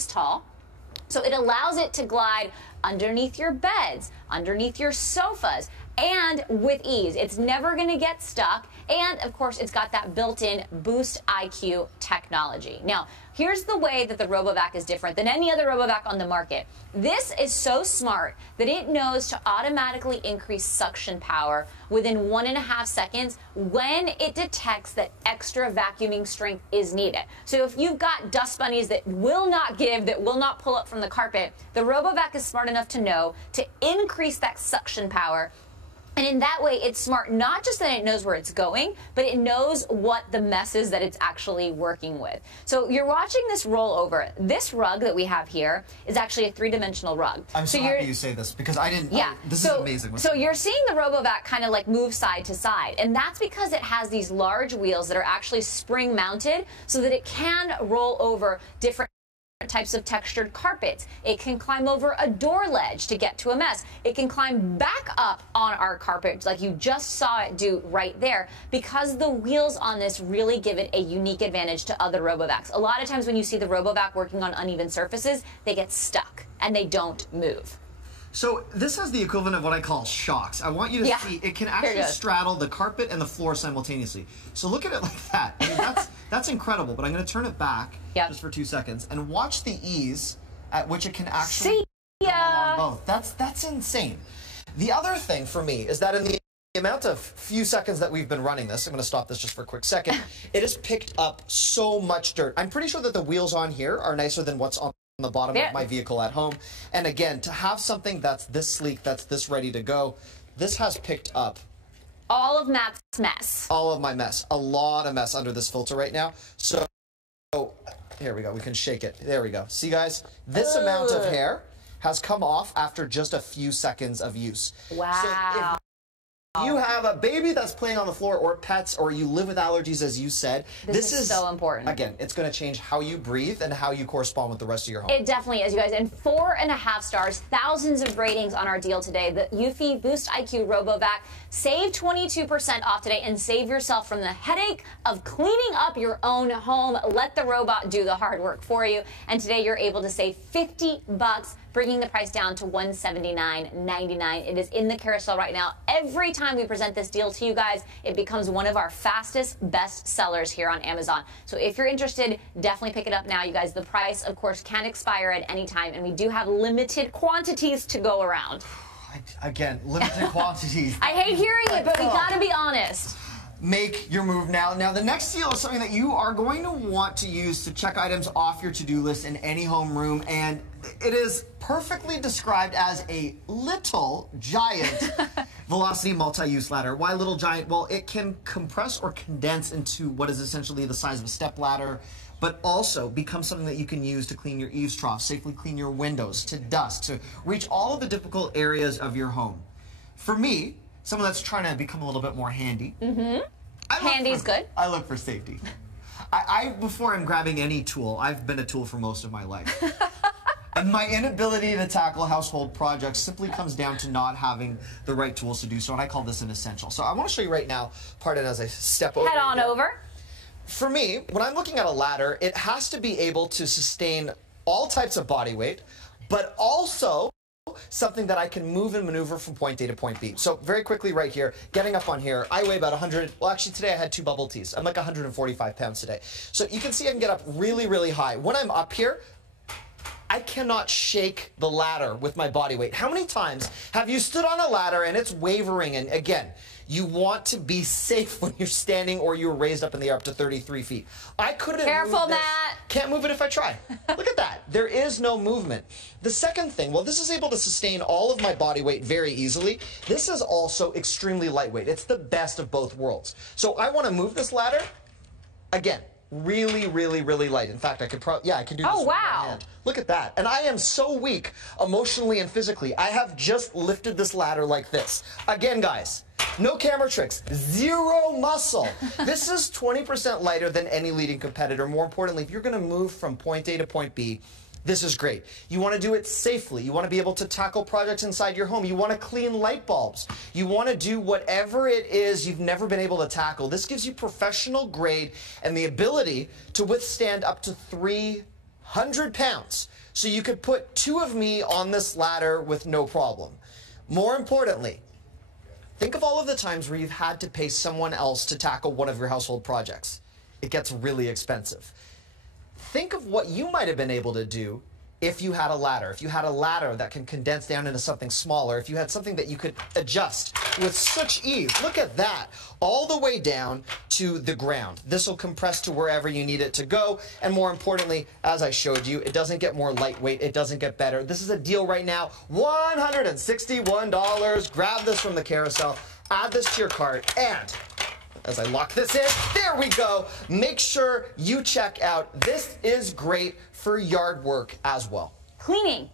tall. So it allows it to glide underneath your beds, underneath your sofas, and with ease. It's never going to get stuck. And of course, it's got that built-in Boost IQ technology. Now, here's the way that the RoboVac is different than any other RoboVac on the market. This is so smart that it knows to automatically increase suction power within 1.5 seconds when it detects that extra vacuuming strength is needed. So if you've got dust bunnies that will not give, that will not pull up from the carpet, the RoboVac is smart enough to know to increase that suction power. And in that way, it's smart, not just that it knows where it's going, but it knows what the mess is that it's actually working with. So you're watching this roll over. This rug that we have here is actually a 3-dimensional rug. I'm so happy you say this because I didn't. Yeah. This is amazing. So you're seeing the RoboVac kind of like move side to side. And that's because it has these large wheels that are actually spring mounted so that it can roll over different types of textured carpets. It can climb over a door ledge to get to a mess. It can climb back up on our carpet like you just saw it do right there, because the wheels on this really give it a unique advantage to other RoboVacs. A lot of times when you see the RoboVac working on uneven surfaces, they get stuck and they don't move. So this has the equivalent of what I call shocks. I want you to see it can actually straddle the carpet and the floor simultaneously. So look at it like that. I mean, that's incredible, but I'm going to turn it back just for 2 seconds and watch the ease at which it can actually go along both. That's insane. The other thing for me is that in the amount of few seconds that we've been running this, I'm going to stop this just for a quick second, it has picked up so much dirt. I'm pretty sure that the wheels on here are nicer than what's on the bottom of my vehicle at home. And again, to have something that's this sleek, that's this ready to go, this has picked up all of Matt's mess. All of my mess. A lot of mess under this filter right now. So here we go. We can shake it. There we go. See, guys? This amount of hair has come off after just a few seconds of use. Wow. So if you have a baby that's playing on the floor, or pets, or you live with allergies, as you said, this is so important. Again, it's going to change how you breathe and how you correspond with the rest of your home. It definitely is, you guys. And 4.5 stars, thousands of ratings on our deal today. The Eufy Boost IQ RoboVac. Save 22% off today and save yourself from the headache of cleaning up your own home. Let the robot do the hard work for you. And today you're able to save $50, bringing the price down to $179.99. It is in the carousel right now. Every time we present this deal to you guys, it becomes one of our fastest best sellers here on Amazon. So if you're interested, definitely pick it up now, you guys. The price, of course, can expire at any time, and we do have limited quantities to go around. Again, limited quantities. I hate hearing it, but we gotta be honest. Make your move now. Now, the next deal is something that you are going to want to use to check items off your to-do list in any home room, and it is perfectly described as a little giant velocity multi-use ladder. Why little giant? Well, it can compress or condense into what is essentially the size of a step ladder, but also become something that you can use to clean your eaves troughs, safely clean your windows, to dust, to reach all of the difficult areas of your home. For me, someone that's trying to become a little bit more handy. Handy's good. I look for safety. Before I'm grabbing any tool, I've been a tool for most of my life. And my inability to tackle household projects simply comes down to not having the right tools to do so, and I call this an essential. So I want to show you right now, pardon as I step over. Head on over. For me, when I'm looking at a ladder, it has to be able to sustain all types of body weight, but also something that I can move and maneuver from point A to point B. So very quickly right here, getting up on here, I weigh about 100, well actually today I had 2 bubble teas. I'm like 145 pounds today. So you can see I can get up really, really high. When I'm up here, I cannot shake the ladder with my body weight. How many times have you stood on a ladder and it's wavering? And again, you want to be safe when you're standing or you're raised up in the air up to 33 feet. I couldn't Careful, move this. Matt. Can't move it if I try. Look at that. There is no movement. The second thing, well, this is able to sustain all of my body weight very easily. This is also extremely lightweight. It's the best of both worlds. So I want to move this ladder. Again, really, really, really light. In fact, I could probably, I can do this with my hand. Look at that. And I am so weak emotionally and physically. I have just lifted this ladder like this. Again, guys, no camera tricks, zero muscle. This is 20% lighter than any leading competitor. More importantly, if you're going to move from point A to point B, this is great. You want to do it safely. You want to be able to tackle projects inside your home. You want to clean light bulbs. You want to do whatever it is you've never been able to tackle. This gives you professional grade and the ability to withstand up to 300 100 pounds. So you could put 2 of me on this ladder with no problem. More importantly, think of all of the times where you've had to pay someone else to tackle one of your household projects. It gets really expensive. Think of what you might have been able to do if you had a ladder. If you had a ladder that can condense down into something smaller, if you had something that you could adjust with such ease. Look at that, all the way down to the ground. This will compress to wherever you need it to go, and more importantly, as I showed you, it doesn't get more lightweight, it doesn't get better. This is a deal right now, $161. Grab this from the carousel, add this to your cart, and as I lock this in, there we go. Make sure you check out. This is great for yard work as well. Cleaning.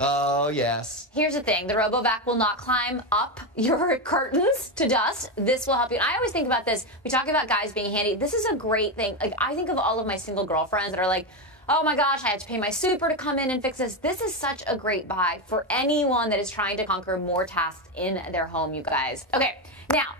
Oh, yes. Here's the thing. The RoboVac will not climb up your curtains to dust. This will help you. And I always think about this. We talk about guys being handy. This is a great thing. Like, I think of all of my single girlfriends that are like, oh my gosh, I had to pay my super to come in and fix this. This is such a great buy for anyone that is trying to conquer more tasks in their home, you guys. Okay, now,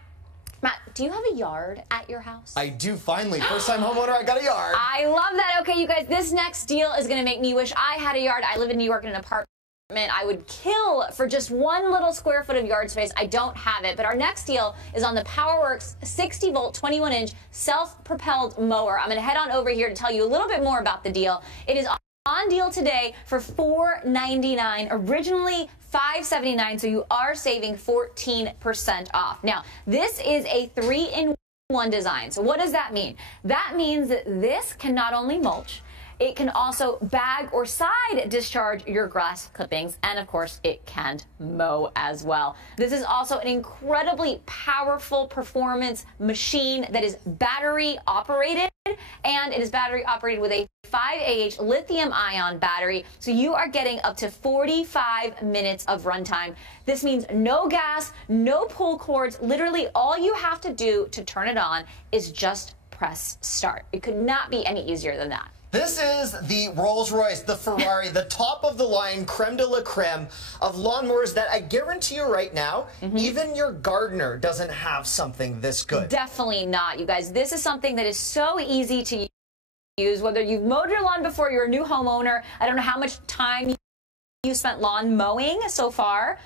Matt, do you have a yard at your house? I do, finally. First-time homeowner, I got a yard. I love that. Okay, you guys, this next deal is going to make me wish I had a yard. I live in New York in an apartment. I would kill for just 1 little square foot of yard space. I don't have it. But our next deal is on the PowerWorks 60-volt, 21-inch self-propelled mower. I'm going to head on over here to tell you a little bit more about the deal. It is on deal today for $499, originally $579, so you are saving 14% off. Now, this is a 3-in-1 design. So what does that mean? That means that this can not only mulch, it can also bag or side discharge your grass clippings, and of course, it can mow as well. This is also an incredibly powerful performance machine that is battery operated, and it is battery operated with a 5AH lithium-ion battery, so you are getting up to 45 minutes of runtime. This means no gas, no pull cords. Literally, all you have to do to turn it on is just press start. It could not be any easier than that. This is the Rolls-Royce, the Ferrari, the top of the line, creme de la creme of lawnmowers that I guarantee you right now, even your gardener doesn't have something this good. Definitely not, you guys. This is something that is so easy to use, whether you've mowed your lawn before, you're a new homeowner. I don't know how much time you spent lawn mowing so far.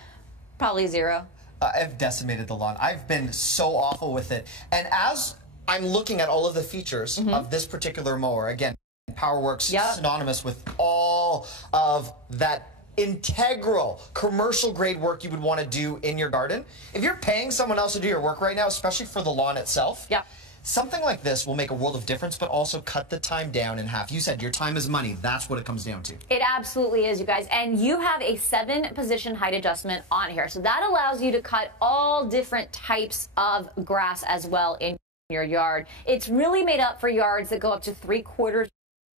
Probably 0. I've decimated the lawn. I've been so awful with it. And as I'm looking at all of the features of this particular mower, again, PowerWorks, synonymous with all of that integral commercial grade work you would want to do in your garden. If you're paying someone else to do your work right now, especially for the lawn itself, something like this will make a world of difference, but also cut the time down in half. You said your time is money. That's what it comes down to. It absolutely is, you guys. And you have a 7-position height adjustment on here. So that allows you to cut all different types of grass as well in your yard. It's really made up for yards that go up to 3/4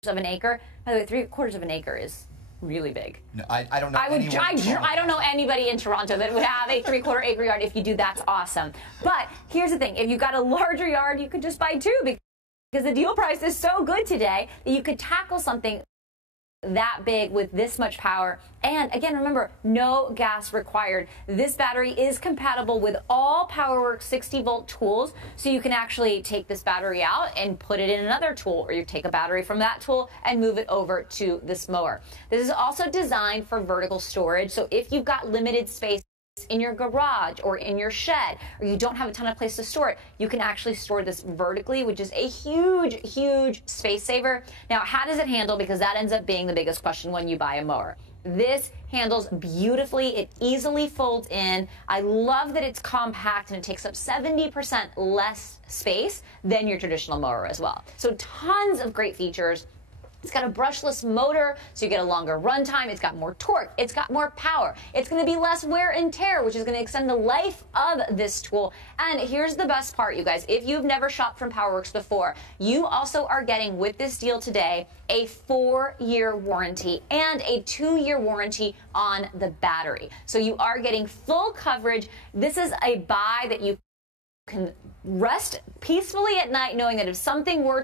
of an acre. By the way, 3/4 of an acre is really big. No, I don't know. I don't know anybody in Toronto that would have a 3/4 acre yard. If you do, that's awesome. But here's the thing: if you got a larger yard, you could just buy 2 because the deal price is so good today that you could tackle something that big with this much power. And again, remember, no gas required. This battery is compatible with all PowerWorks 60-volt tools, so you can actually take this battery out and put it in another tool, or you take a battery from that tool and move it over to this mower. This is also designed for vertical storage, so if you've got limited space in your garage or in your shed, or you don't have a ton of place to store it, you can actually store this vertically, which is a huge space saver. Now, how does it handle? Because that ends up being the biggest question when you buy a mower. This handles beautifully. It easily folds in. I love that it's compact and it takes up 70% less space than your traditional mower as well. So tons of great features. It's got a brushless motor, so you get a longer runtime. It's got more torque. It's got more power. It's going to be less wear and tear, which is going to extend the life of this tool. And here's the best part, you guys. If you've never shopped from PowerWorks before, you also are getting, with this deal today, a 4-year warranty and a 2-year warranty on the battery. So you are getting full coverage. This is a buy that you can rest peacefully at night knowing that if something were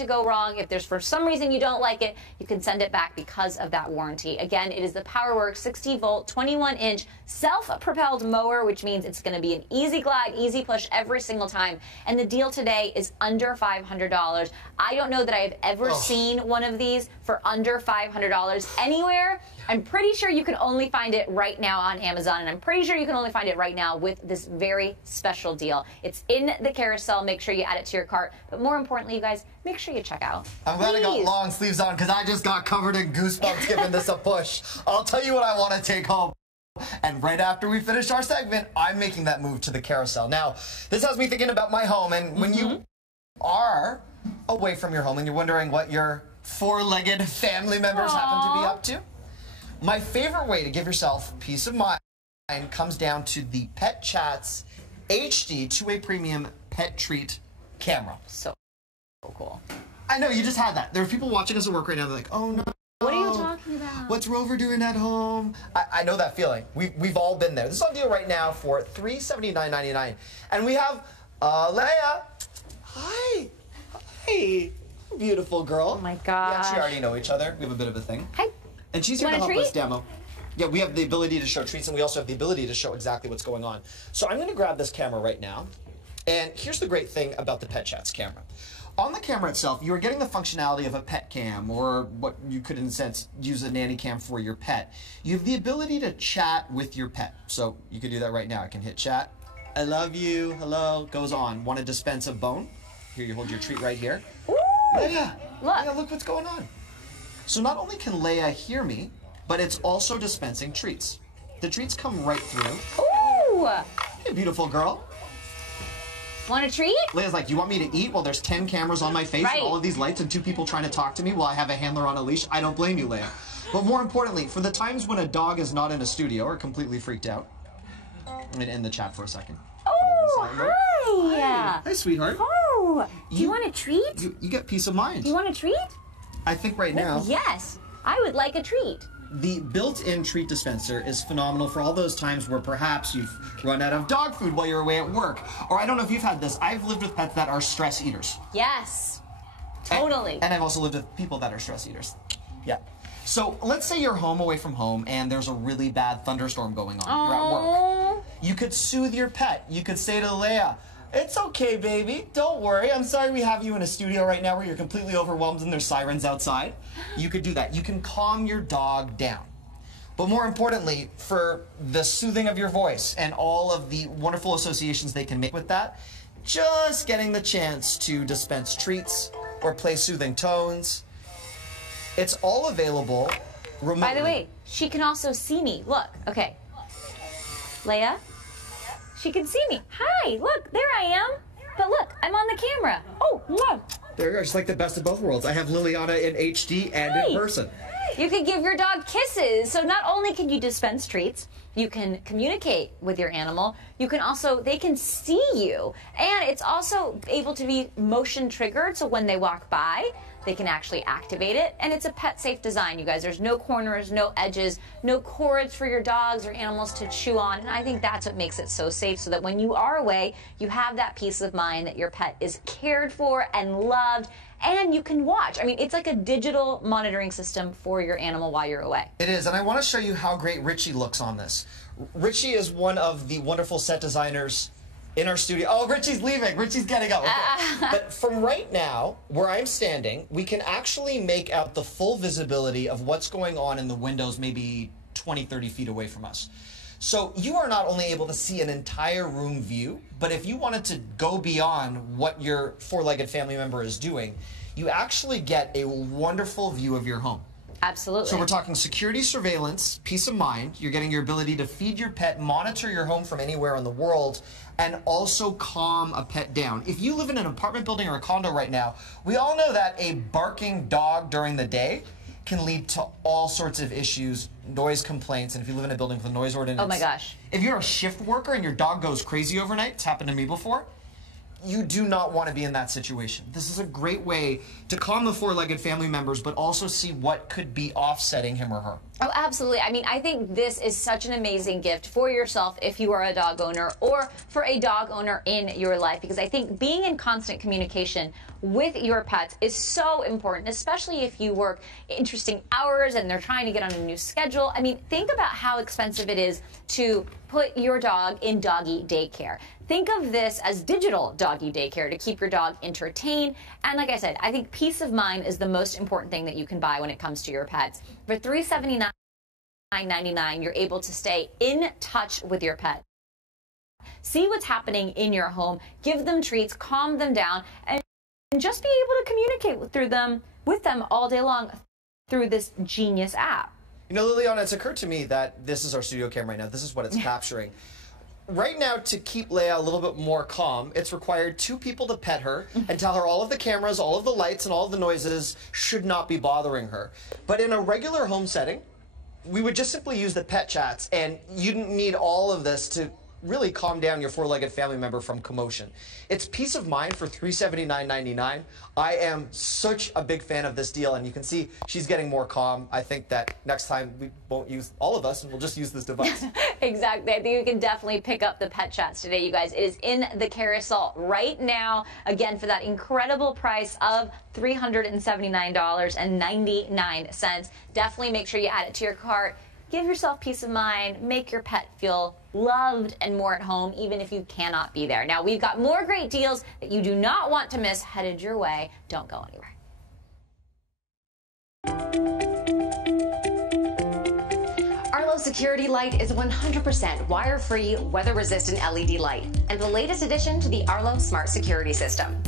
to go wrong, if there's for some reason you don't like it, you can send it back because of that warranty. Again, it is the PowerWorks 60-volt, 21-inch self-propelled mower, which means it's going to be an easy glide, easy push every single time. And the deal today is under $500. I don't know that I have ever seen one of these for under $500 anywhere. I'm pretty sure you can only find it right now on Amazon, and I'm pretty sure you can only find it right now with this very special deal. It's in the carousel. Make sure you add it to your cart. But more importantly, you guys, make sure you check out. I'm glad I got long sleeves on because I just got covered in goosebumps giving this a push. I'll tell you what I want to take home. And right after we finish our segment, I'm making that move to the carousel. Now, this has me thinking about my home, and when you are away from your home and you're wondering what your four-legged family members happen to be up to, my favorite way to give yourself peace of mind comes down to the Pet Chats HD 2-way premium pet treat camera. So cool. I know, you just had that. There are people watching us at work right now, they're like, oh no. What are you talking about? What's Rover doing at home? I know that feeling. We've all been there. This is on deal right now for $379.99. And we have Leia. Hi. Hi. Beautiful girl. Oh my gosh. We actually already know each other. We have a bit of a thing. Hi. And she's here to help us demo. Yeah, we have the ability to show treats, and we also have the ability to show exactly what's going on. So I'm going to grab this camera right now. And here's the great thing about the Pet Chats camera. On the camera itself, you are getting the functionality of a pet cam, or what you could, in a sense, use a nanny cam for your pet. You have the ability to chat with your pet. So you can do that right now. I can hit chat. I love you. Hello. Goes on. Want to dispense a bone? Here, you hold your treat right here. Ooh, Leia, look. Leia, look what's going on. So not only can Leia hear me, but it's also dispensing treats. The treats come right through. Ooh. Hey, beautiful girl. Want a treat? Leia's like, you want me to eat while there's 10 cameras on my face and all of these lights and 2 people trying to talk to me while I have a handler on a leash? I don't blame you, Leia. But more importantly, for the times when a dog is not in a studio or completely freaked out, I'm going to end the chat for a second. Oh, hi. Hi, sweetheart. Oh, do you want a treat? You get peace of mind. Do you want a treat? I think right now, Yes, I would like a treat. the built-in treat dispenser is phenomenal for all those times where perhaps you've run out of dog food while you're away at work. Or I don't know if you've had this. I've lived with pets that are stress eaters. Yes, totally. And I've also lived with people that are stress eaters. Yeah. So let's say you're home away from home and there's a really bad thunderstorm going on. You're at work. You could soothe your pet. You could say to Leia, it's okay, baby. Don't worry. I'm sorry we have you in a studio right now where you're completely overwhelmed and there's sirens outside. You could do that. You can calm your dog down. But more importantly, for the soothing of your voice and all of the wonderful associations they can make with that, just getting the chance to dispense treats or play soothing tones, it's all available remotely. By the way, she can also see me. Look, okay. Leia, she can see me. Hi, look, there I am. But look, I'm on the camera. Oh, look. There you go, just like the best of both worlds. I have Liliana in HD and in person. You can give your dog kisses. So not only can you dispense treats, you can communicate with your animal. You can also, they can see you. And it's also able to be motion triggered. So when they walk by, they can actually activate it. And it's a pet safe design, you guys. There's no corners, no edges, no cords for your dogs or animals to chew on. And I think that's what makes it so safe, so that when you are away, you have that peace of mind that your pet is cared for and loved, and you can watch. I mean, it's like a digital monitoring system for your animal while you're away. It is, and I want to show you how great Richie looks on this. Richie is one of the wonderful set designers in our studio. Oh, Richie's leaving. Richie's getting up. Okay. But from right now, where I'm standing, we can actually make out the full visibility of what's going on in the windows maybe 20, 30 feet away from us. So you are not only able to see an entire room view, but if you wanted to go beyond what your four-legged family member is doing, you actually get a wonderful view of your home. Absolutely. So we're talking security, surveillance, peace of mind. You're getting your ability to feed your pet, monitor your home from anywhere in the world, and also calm a pet down. If you live in an apartment building or a condo right now, we all know that a barking dog during the day can lead to all sorts of issues, noise complaints, and if you live in a building with a noise ordinance. Oh my gosh. If you're a shift worker and your dog goes crazy overnight, it's happened to me before, you do not want to be in that situation. This is a great way to calm the four-legged family members, but also see what could be offsetting him or her. Oh, absolutely. I mean, I think this is such an amazing gift for yourself if you are a dog owner or for a dog owner in your life, because I think being in constant communication with your pets is so important, especially if you work interesting hours and they're trying to get on a new schedule. I mean, think about how expensive it is to put your dog in doggy daycare. Think of this as digital doggy daycare to keep your dog entertained. And like I said, I think peace of mind is the most important thing that you can buy when it comes to your pets. For $379.99, you're able to stay in touch with your pet. See what's happening in your home, give them treats, calm them down, and just be able to communicate with them all day long through this genius app. You know, Liliana, it's occurred to me that this is our studio cam right now. This is what it's capturing. Right now, to keep Leia a little bit more calm, it's required 2 people to pet her and tell her all of the cameras, all of the lights, and all of the noises should not be bothering her. But in a regular home setting, we would just simply use the pet chats, and you didn't need all of this to really calm down your 4-legged family member from commotion. It's peace of mind for $379.99. I am such a big fan of this deal, and you can see she's getting more calm. I think that next time we won't use all of us, and we'll just use this device. Exactly. I think you can definitely pick up the pet chats today, you guys. It is in the carousel right now, again, for that incredible price of $379.99. Definitely make sure you add it to your cart. Give yourself peace of mind, make your pet feel loved and more at home, even if you cannot be there. Now, we've got more great deals that you do not want to miss headed your way. Don't go anywhere. Arlo Security Light is a 100% wire-free, weather-resistant LED light and the latest addition to the Arlo Smart Security System.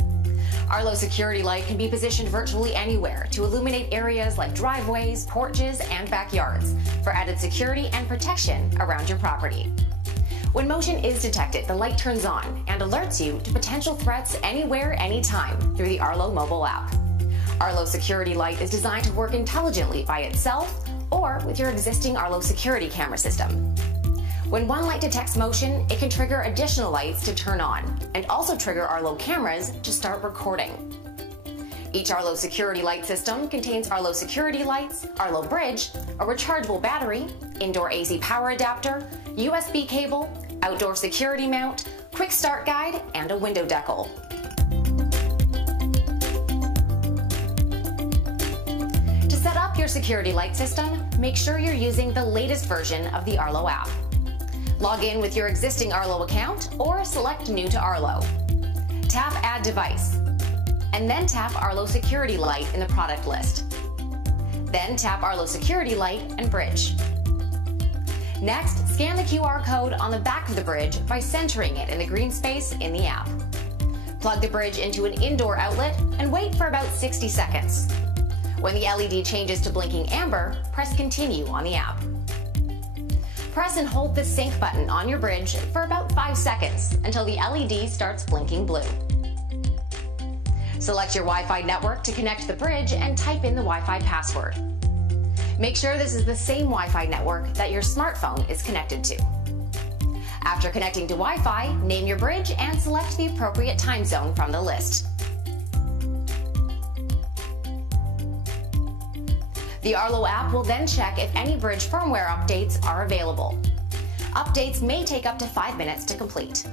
Arlo Security Light can be positioned virtually anywhere to illuminate areas like driveways, porches, and backyards for added security and protection around your property. When motion is detected, the light turns on and alerts you to potential threats anywhere, anytime through the Arlo mobile app. Arlo Security Light is designed to work intelligently by itself or with your existing Arlo security camera system. When one light detects motion, it can trigger additional lights to turn on and also trigger Arlo cameras to start recording. Each Arlo security light system contains Arlo security lights, Arlo Bridge, a rechargeable battery, indoor AC power adapter, USB cable, outdoor security mount, quick start guide, and a window decal. To set up your security light system, make sure you're using the latest version of the Arlo app. Log in with your existing Arlo account or select New to Arlo. Tap Add Device, and then tap Arlo Security Light in the product list. Then tap Arlo Security Light and Bridge. Next, scan the QR code on the back of the bridge by centering it in the green space in the app. Plug the bridge into an indoor outlet and wait for about 60 seconds. When the LED changes to blinking amber, press Continue on the app. Press and hold the sync button on your bridge for about 5 seconds until the LED starts blinking blue. Select your Wi-Fi network to connect the bridge and type in the Wi-Fi password. Make sure this is the same Wi-Fi network that your smartphone is connected to. After connecting to Wi-Fi, name your bridge and select the appropriate time zone from the list. The Arlo app will then check if any bridge firmware updates are available. Updates may take up to 5 minutes to complete.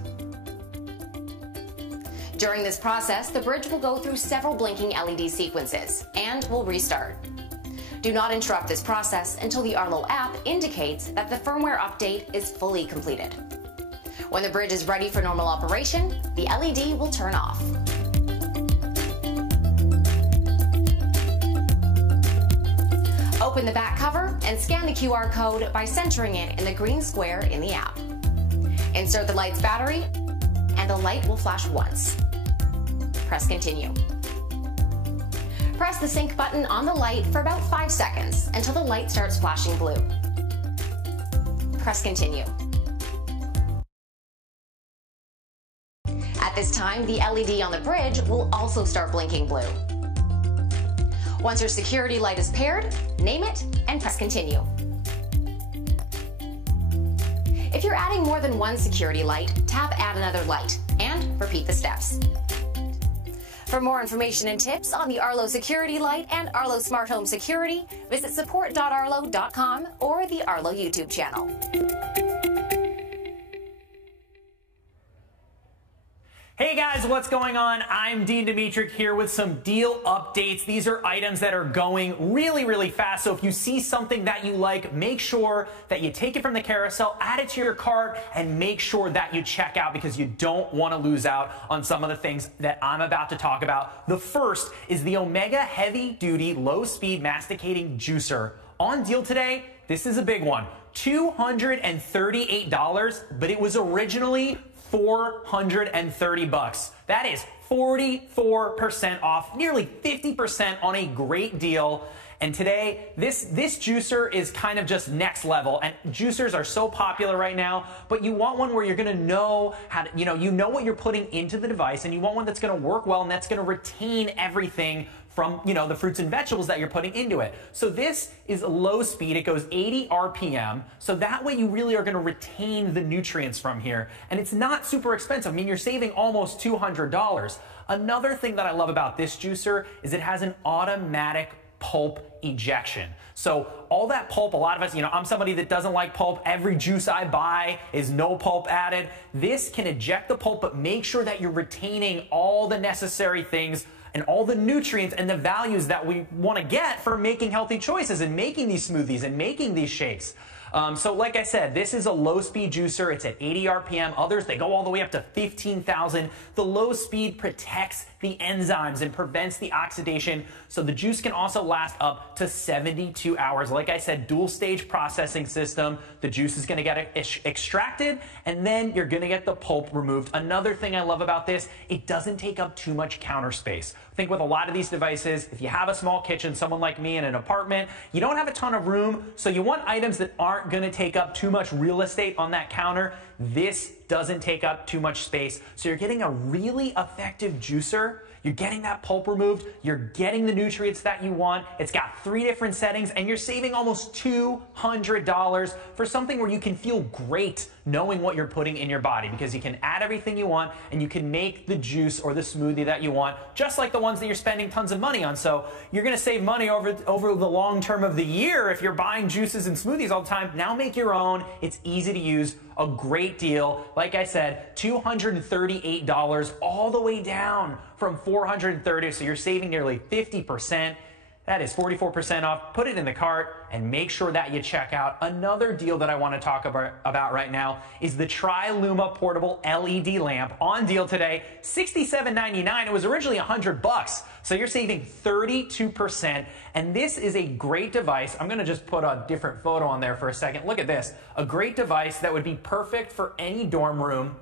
During this process, the bridge will go through several blinking LED sequences and will restart. Do not interrupt this process until the Arlo app indicates that the firmware update is fully completed. When the bridge is ready for normal operation, the LED will turn off. Open the back cover and scan the QR code by centering it in the green square in the app. Insert the light's battery, and the light will flash once. Press Continue. Press the sync button on the light for about 5 seconds until the light starts flashing blue. Press Continue. At this time, the LED on the bridge will also start blinking blue. Once your security light is paired, name it and press Continue. If you're adding more than one security light, tap Add Another Light and repeat the steps. For more information and tips on the Arlo Security Light and Arlo Smart Home Security, visit support.arlo.com or the Arlo YouTube channel. Hey guys, what's going on? I'm Dean Dimitrick here with some deal updates. These are items that are going really fast. So if you see something that you like, make sure that you take it from the carousel, add it to your cart, and make sure that you check out because you don't want to lose out on some of the things that I'm about to talk about. The first is the Omega Heavy Duty Low Speed Masticating Juicer. On deal today, this is a big one. $238, but it was originally $430. That is 44% off, nearly 50% on a great deal. And today, this juicer is kind of just next level. And juicers are so popular right now, but you want one where you're gonna know how to, you know what you're putting into the device, and you want one that's gonna work well and that's gonna retain everything from, the fruits and vegetables that you're putting into it. So this is low speed. It goes 80 RPM. So that way you really are going to retain the nutrients from here. And it's not super expensive. I mean, you're saving almost $200. Another thing that I love about this juicer is it has an automatic pulp ejection. So all that pulp, a lot of us, I'm somebody that doesn't like pulp. Every juice I buy is no pulp added. This can eject the pulp, but make sure that you're retaining all the necessary things and all the nutrients and the values that we want to get for making healthy choices and making these smoothies and making these shakes. So like I said, this is a low-speed juicer. It's at 80 RPM. Others, they go all the way up to 15,000. The low speed protects the enzymes and prevents the oxidation, so the juice can also last up to 72 hours. Like I said, dual-stage processing system. The juice is going to get extracted, and then you're going to get the pulp removed. Another thing I love about this, it doesn't take up too much counter space. I think with a lot of these devices, if you have a small kitchen, someone like me in an apartment, you don't have a ton of room, so you want items that aren't going to take up too much real estate on that counter. This doesn't take up too much space, so you're getting a really effective juicer. You're getting that pulp removed, you're getting the nutrients that you want. It's got 3 different settings, and you're saving almost $200 for something where you can feel great knowing what you're putting in your body, because you can add everything you want and you can make the juice or the smoothie that you want, just like the ones that you're spending tons of money on. So you're gonna save money over the long term of the year if you're buying juices and smoothies all the time. Now make your own. It's easy to use, a great deal. Like I said, $238 all the way down from $430, so you're saving nearly 50%. That is 44% off. Put it in the cart and make sure that you check out. Another deal that I want to talk about right now is the Tri-Luma portable LED lamp. On deal today, $67.99. It was originally $100, so you're saving 32%. And this is a great device. I'm going to just put a different photo on there for a second. Look at this. A great device that would be perfect for any dorm room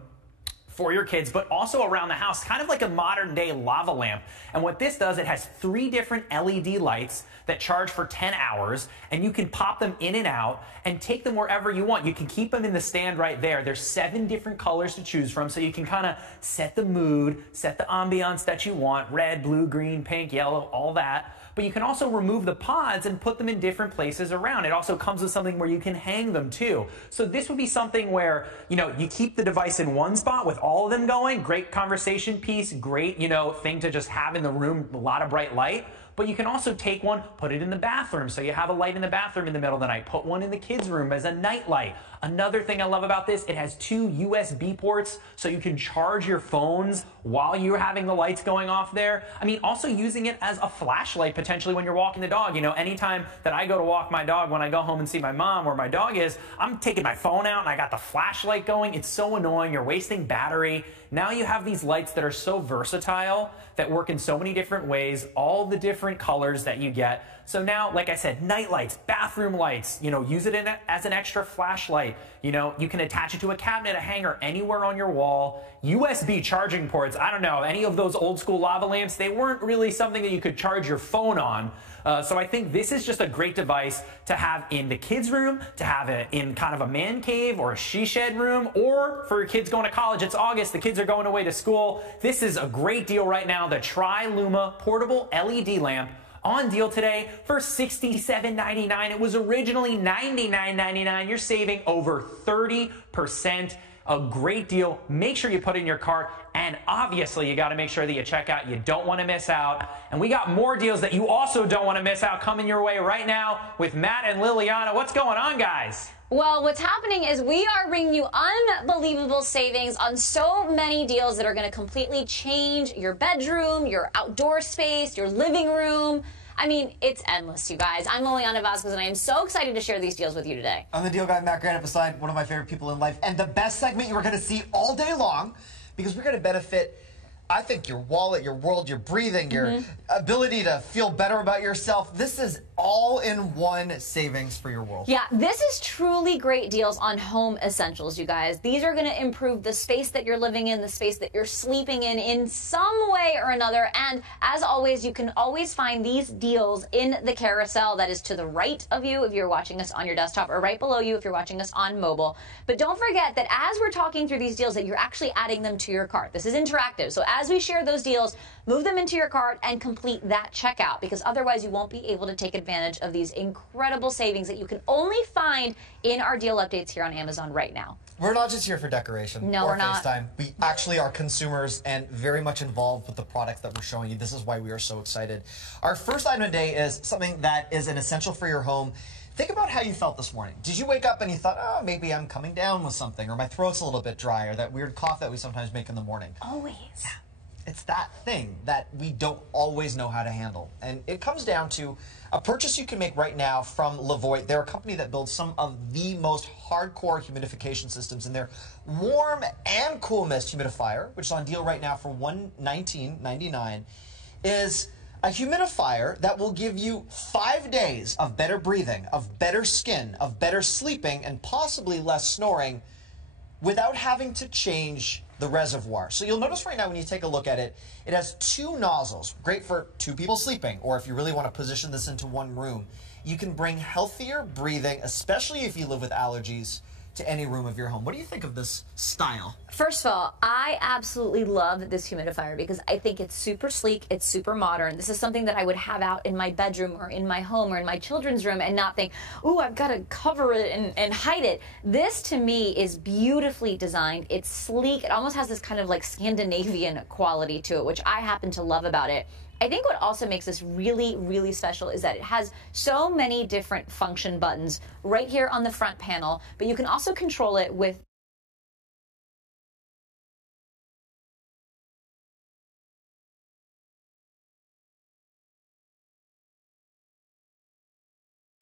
for your kids, but also around the house, kind of like a modern day lava lamp. And what this does, it has 3 different LED lights that charge for 10 hours, and you can pop them in and out and take them wherever you want. You can keep them in the stand right there. There's 7 different colors to choose from, so you can kind of set the mood, set the ambiance that you want, red, blue, green, pink, yellow, all that. But you can also remove the pods and put them in different places around. It also comes with something where you can hang them too. So this would be something where, you keep the device in one spot with all of them going. Great conversation piece, great, thing to just have in the room, a lot of bright light. But you can also take one, put it in the bathroom, so you have a light in the bathroom in the middle of the night. Put one in the kids' room as a night light. Another thing I love about this, it has 2 USB ports, so you can charge your phones while you're having the lights going off there. I mean, also using it as a flashlight potentially when you're walking the dog. Anytime that I go to walk my dog, when I go home and see my mom where my dog is, I'm taking my phone out and I got the flashlight going. It's so annoying. You're wasting battery. Now you have these lights that are so versatile, that work in so many different ways, all the different colors that you get. So now, like I said, night lights, bathroom lights, use it as an extra flashlight. You can attach it to a cabinet, a hanger, anywhere on your wall. USB charging ports, I don't know, any of those old school lava lamps, they weren't really something that you could charge your phone on. So I think this is just a great device to have in the kids' room, to have it in kind of a man cave or a she shed room, or for your kids going to college. It's August, the kids are going away to school. This is a great deal right now, the Tri-Luma portable LED lamp. On deal today for $67.99. It was originally $99.99. You're saving over 30%. A great deal. Make sure you put it in your cart. And obviously, you got to make sure that you check out. You don't want to miss out. And we got more deals that you also don't want to miss out coming your way right now with Matt and Liliana. What's going on, guys? Well, what's happening is we are bringing you unbelievable savings on so many deals that are going to completely change your bedroom, your outdoor space, your living room. I mean, it's endless, you guys. I'm Liliana Vasquez, and I am so excited to share these deals with you today. I'm the deal guy, Matt Granite, beside one of my favorite people in life, and the best segment you are going to see all day long, because we're going to benefit, I think, your wallet, your world, your breathing, your ability to feel better about yourself. This is all-in-one savings for your world. Yeah, this is truly great deals on home essentials, you guys. These are going to improve the space that you're living in, the space that you're sleeping in some way or another. And as always, you can always find these deals in the carousel that is to the right of you if you're watching us on your desktop, or right below you if you're watching us on mobile. But don't forget that as we're talking through these deals, that you're actually adding them to your cart. This is interactive. So as we share those deals, move them into your cart and complete that checkout, because otherwise you won't be able to take advantage of these incredible savings that you can only find in our deal updates here on Amazon right now. We're not just here for decoration No, or we're not. FaceTime. We actually are consumers and very much involved with the products that we're showing you. This is why we are so excited. Our first item today is something that is an essential for your home. Think about how you felt this morning. Did you wake up and you thought, oh, maybe I'm coming down with something, or my throat's a little bit dry, or that weird cough that we sometimes make in the morning? Always. Yeah. It's that thing that we don't always know how to handle. And it comes down to a purchase you can make right now from Levoit. They're a company that builds some of the most hardcore humidification systems, and their warm and cool mist humidifier, which is on deal right now for $119.99, is a humidifier that will give you 5 days of better breathing, of better skin, of better sleeping, and possibly less snoring without having to change the reservoir. So you'll notice right now when you take a look at it, it has 2 nozzles, great for 2 people sleeping, or if you really want to position this into one room. You can bring healthier breathing, especially if you live with allergies, to any room of your home. What do you think of this style? First of all, I absolutely love this humidifier because I think it's super sleek, it's super modern. This is something that I would have out in my bedroom or in my home or in my children's room and not think, ooh, I've got to cover it and hide it. This to me is beautifully designed. It's sleek. It almost has this kind of like Scandinavian quality to it, which I happen to love about it. I think what also makes this really, really special is that it has so many different function buttons right here on the front panel, but you can also control it with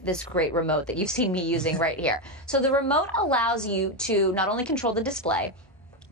this great remote that you've seen me using right here. So the remote allows you to not only control the display,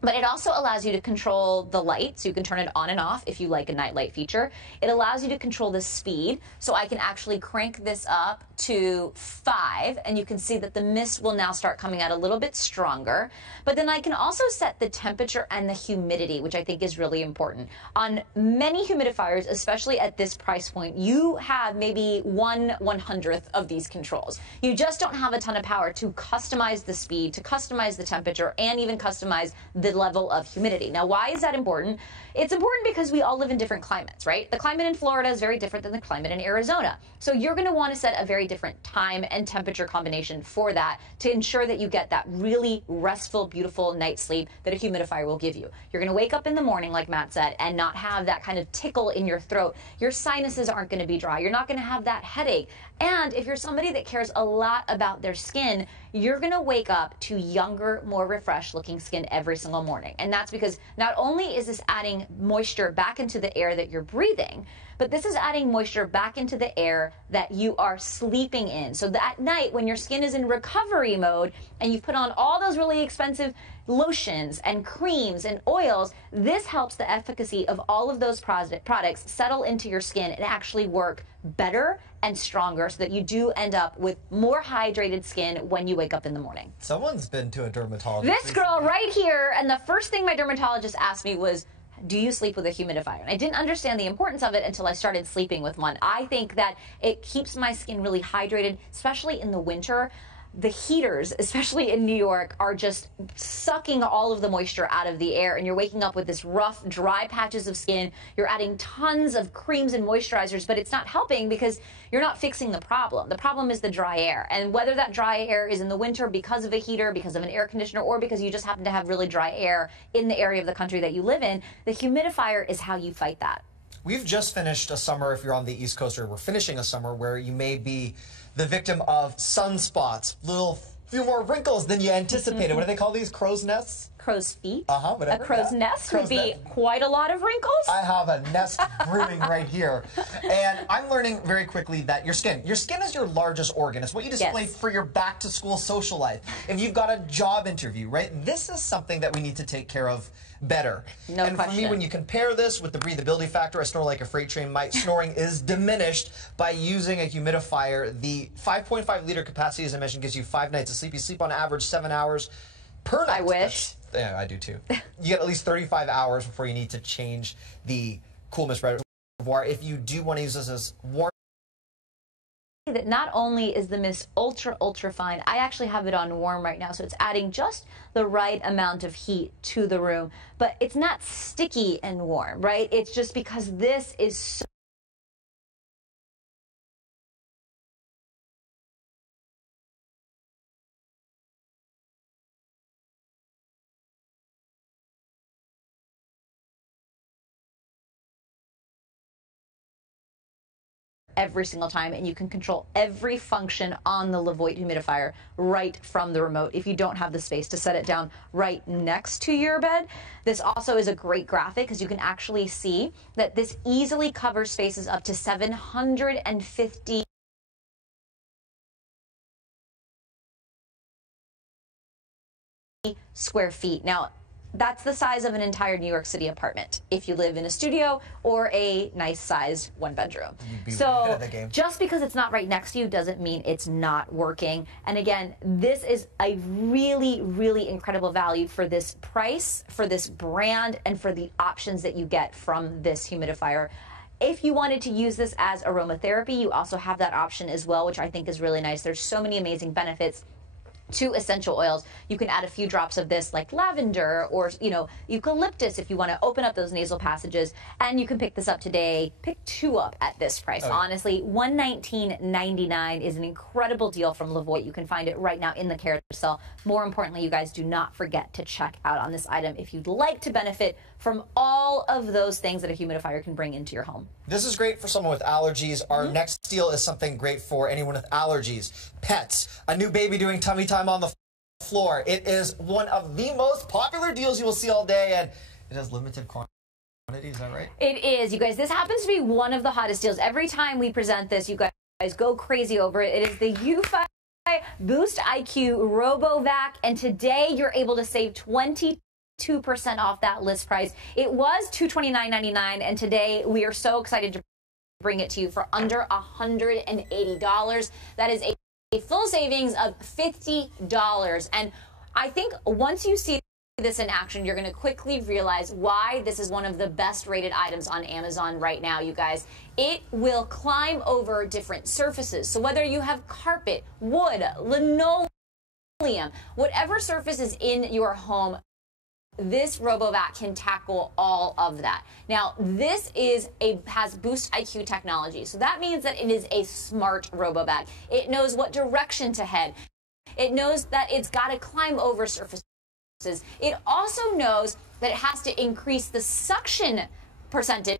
but it also allows you to control the light, so you can turn it on and off if you like a night light feature. It allows you to control the speed, so I can actually crank this up to 5, and you can see that the mist will now start coming out a little bit stronger. But then I can also set the temperature and the humidity, which I think is really important. On many humidifiers, especially at this price point, you have maybe 1/100th of these controls. You just don't have a ton of power to customize the speed, to customize the temperature, and even customize the level of humidity. Now, why is that important? It's important because we all live in different climates, right? The climate in Florida is very different than the climate in Arizona. So you're going to want to set a very different time and temperature combination for that to ensure that you get that really restful, beautiful night sleep that a humidifier will give you. You're going to wake up in the morning, like Matt said, and not have that kind of tickle in your throat. Your sinuses aren't going to be dry. You're not going to have that headache. And if you're somebody that cares a lot about their skin, you're going to wake up to younger, more refreshed looking skin every single morning. And that's because not only is this adding moisture back into the air that you're breathing, but this is adding moisture back into the air that you are sleeping in. So that night when your skin is in recovery mode and you've put on all those really expensive lotions and creams and oils, this helps the efficacy of all of those products settle into your skin and actually work better and stronger so that you do end up with more hydrated skin when you wake up in the morning. Someone's been to a dermatologist. This girl right here, and the first thing my dermatologist asked me was, do you sleep with a humidifier? And I didn't understand the importance of it until I started sleeping with one. I think that it keeps my skin really hydrated, especially in the winter. the heaters, especially in New York, are just sucking all of the moisture out of the air, and you're waking up with this rough, dry patches of skin. You're adding tons of creams and moisturizers, but it's not helping because you're not fixing the problem. The problem is the dry air, and whether that dry air is in the winter because of a heater, because of an air conditioner, or because you just happen to have really dry air in the area of the country that you live in, the humidifier is how you fight that. We've just finished a summer, if you're on the East Coast, or we're finishing a summer where you may be the victim of sunspots, few more wrinkles than you anticipated. What do they call these? Crow's nests? Crow's feet. Whatever. A crow's nest would be quite a lot of wrinkles. I have a nest brewing right here. And I'm learning very quickly that your skin is your largest organ. It's what you display for your back-to-school social life. If you've got a job interview, right? This is something that we need to take care of better. No and question. For me, when you compare this with the breathability factor, I snore like a freight train. My snoring is diminished by using a humidifier. The 5.5 liter capacity, as I mentioned, gives you 5 nights of sleep. You sleep on average 7 hours per night. I wish. Yeah, I do too. You get at least 35 hours before you need to change the cool mist reservoir. If you do want to use this as warm. That not only is the mist ultra fine, I actually have it on warm right now, so it's adding just the right amount of heat to the room, but it's not sticky and warm, right? It's just because this is so every single time, and you can control every function on the Levoit humidifier right from the remote if you don't have the space to set it down right next to your bed. This also is a great graphic because you can actually see that this easily covers spaces up to 750 square feet. Now, that's the size of an entire New York City apartment if you live in a studio or a nice sized one bedroom. So just because it's not right next to you doesn't mean it's not working. And again, this is a really incredible value for this price, for this brand, and for the options that you get from this humidifier. If you wanted to use this as aromatherapy, you also have that option as well, which I think is really nice. There's so many amazing benefits to essential oils. You can add a few drops of this like lavender or, eucalyptus if you want to open up those nasal passages. And you can pick this up today. Pick 2 up at this price. Honestly, $119.99 is an incredible deal from Levoit. You can find it right now in the carousel. More importantly, you guys do not forget to check out on this item if you'd like to benefit from all of those things that a humidifier can bring into your home. This is great for someone with allergies. Our next deal is something great for anyone with allergies. Pets, a new baby doing tummy time on the floor. It is one of the most popular deals you will see all day, and it has limited quantity. Is that right? It is, you guys. This happens to be one of the hottest deals. Every time we present this, you guys go crazy over it. It is the UFi Boost IQ RoboVac, and today you're able to save 22% off that list price. It was $229.99, and today we are so excited to bring it to you for under $180. That is a full savings of $50. And I think once you see this in action, you're going to quickly realize why this is one of the best rated items on Amazon right now, you guys. It will climb over different surfaces. So whether you have carpet, wood, linoleum, whatever surface is in your home, this RoboVac can tackle all of that. Now, this has Boost IQ technology. So that means that it is a smart RoboVac. It knows what direction to head. It knows that it's got to climb over surfaces. It also knows that it has to increase the suction percentage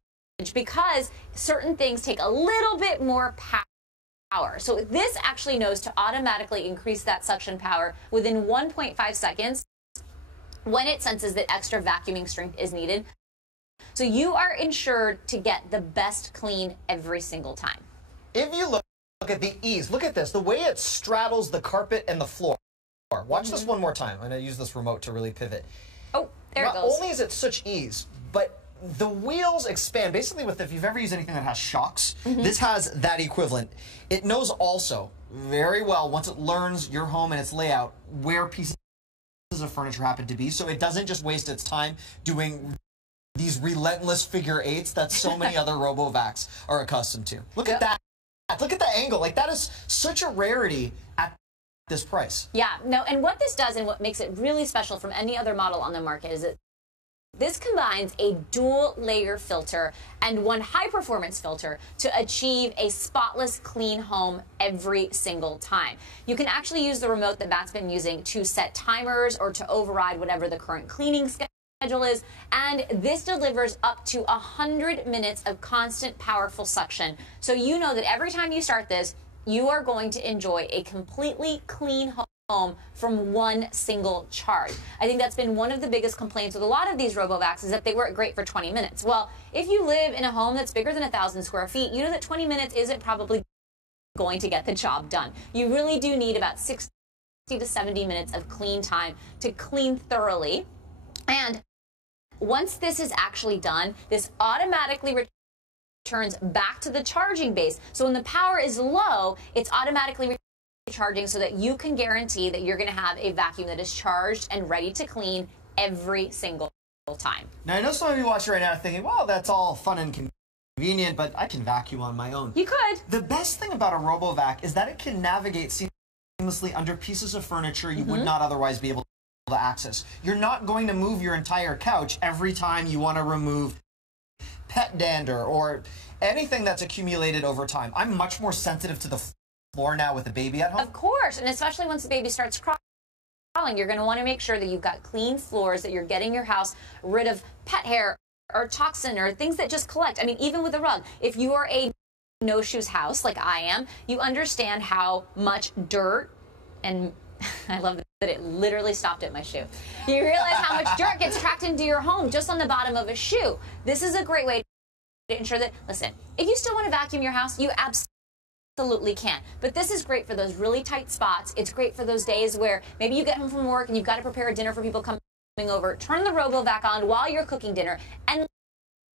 because certain things take a little bit more power. So this actually knows to automatically increase that suction power within 1.5 seconds when it senses that extra vacuuming strength is needed. So you are insured to get the best clean every single time. If you look at the ease, look at this, the way it straddles the carpet and the floor. Watch this one more time. I'm going to use this remote to really pivot. Oh, there it goes. Not only is it such ease, but the wheels expand. Basically, if you've ever used anything that has shocks, this has that equivalent. It knows also very well, once it learns your home and its layout, where pieces of furniture happen to be, so it doesn't just waste its time doing these relentless figure eights that so many other RoboVacs are accustomed to. Look at that. Look at the angle. Like, that is such a rarity at this price. Yeah, no, and what this does and what makes it really special from any other model on the market is that this combines a dual layer filter and one high performance filter to achieve a spotless clean home every single time. You can actually use the remote that Matt's been using to set timers or to override whatever the current cleaning schedule is, and this delivers up to 100 minutes of constant powerful suction. So you know that every time you start this, you are going to enjoy a completely clean home from one single charge. I think that's been one of the biggest complaints with a lot of these RoboVacs is that they work great for 20 minutes. Well, if you live in a home that's bigger than 1,000 square feet, you know that 20 minutes isn't probably going to get the job done. You really do need about 60 to 70 minutes of clean time to clean thoroughly. And once this is actually done, this automatically returns back to the charging base. So when the power is low, it's automatically charging so that you can guarantee that you're going to have a vacuum that is charged and ready to clean every single time. Now, I know some of you watching right now are thinking, well, that's all fun and convenient, but I can vacuum on my own. You could. The best thing about a RoboVac is that it can navigate seamlessly under pieces of furniture you would not otherwise be able to access. You're not going to move your entire couch every time you want to remove pet dander or anything that's accumulated over time. I'm much more sensitive to the floor now with the baby at home. Of course, and especially once the baby starts crawling, you're going to want to make sure that you've got clean floors, that you're getting your house rid of pet hair or toxin or things that just collect. I mean, even with a rug, if you are a no-shoes house like I am, you understand how much dirt, and I love that it literally stopped at my shoe. You realize how much dirt gets tracked into your home just on the bottom of a shoe. This is a great way to ensure that, listen, if you still want to vacuum your house, you absolutely can. But this is great for those really tight spots. It's great for those days where maybe you get home from work and you've got to prepare a dinner for people coming over. Turn the RoboVac on while you're cooking dinner and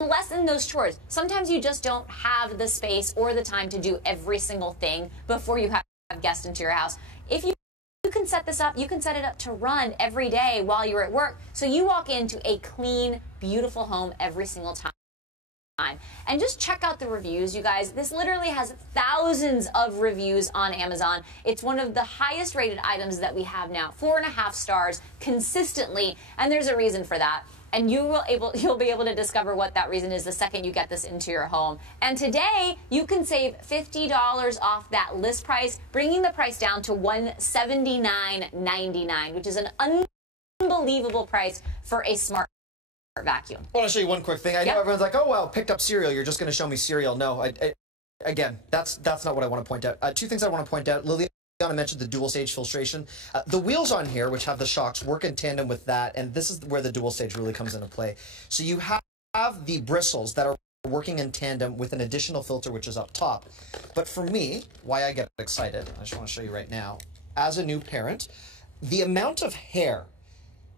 lessen those chores. Sometimes you just don't have the space or the time to do every single thing before you have guests into your house. If you can set this up, you can set it up to run every day while you're at work. So you walk into a clean, beautiful home every single time. And just check out the reviews, you guys. This literally has thousands of reviews on Amazon. It's one of the highest rated items that we have now, 4.5 stars consistently, and there's a reason for that. And you'll be able to discover what that reason is the second you get this into your home. And today, you can save $50 off that list price, bringing the price down to $179.99, which is an unbelievable price for a smart vacuum. I want to show you one quick thing. I know everyone's like, oh, well, picked up cereal. You're just going to show me cereal. No, again, that's not what I want to point out. Two things I want to point out. Liliana mentioned the dual stage filtration. The wheels on here, which have the shocks, work in tandem with that, and this is where the dual stage really comes into play. So you have the bristles that are working in tandem with an additional filter, which is up top. But for me, why I get excited, I just want to show you right now, as a new parent, the amount of hair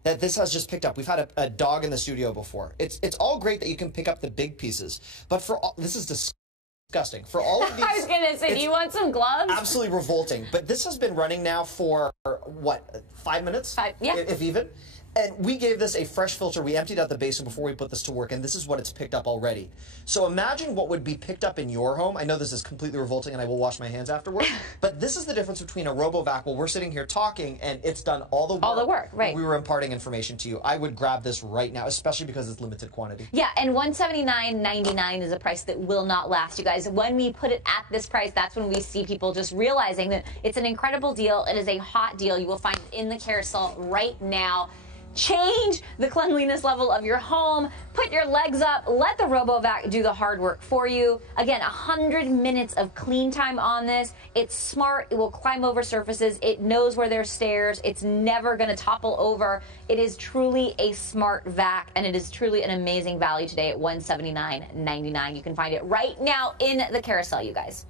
that this has just picked up. We've had a dog in the studio before. It's all great that you can pick up the big pieces, but for all, this is disgusting. For all of these, I was gonna say, do you want some gloves? Absolutely revolting. But this has been running now for what, 5 minutes? If even. And we gave this a fresh filter. We emptied out the basin before we put this to work, and this is what it's picked up already. So imagine what would be picked up in your home. I know this is completely revolting, and I will wash my hands afterward. But this is the difference between a RoboVac while we're sitting here talking, and it's done all the work. All the work, right. We were imparting information to you. I would grab this right now, especially because it's limited quantity. Yeah, and $179.99 is a price that will not last, you guys. When we put it at this price, that's when we see people just realizing that it's an incredible deal. It is a hot deal. You will find it in the carousel right now. Change the cleanliness level of your home. Put your legs up. Let the RoboVac do the hard work for you. Again, 100 minutes of clean time on this. It's smart. It will climb over surfaces. It knows where there's stairs. It's never going to topple over. It is truly a smart vac, and it is truly an amazing value today at $179.99. You can find it right now in the carousel, you guys.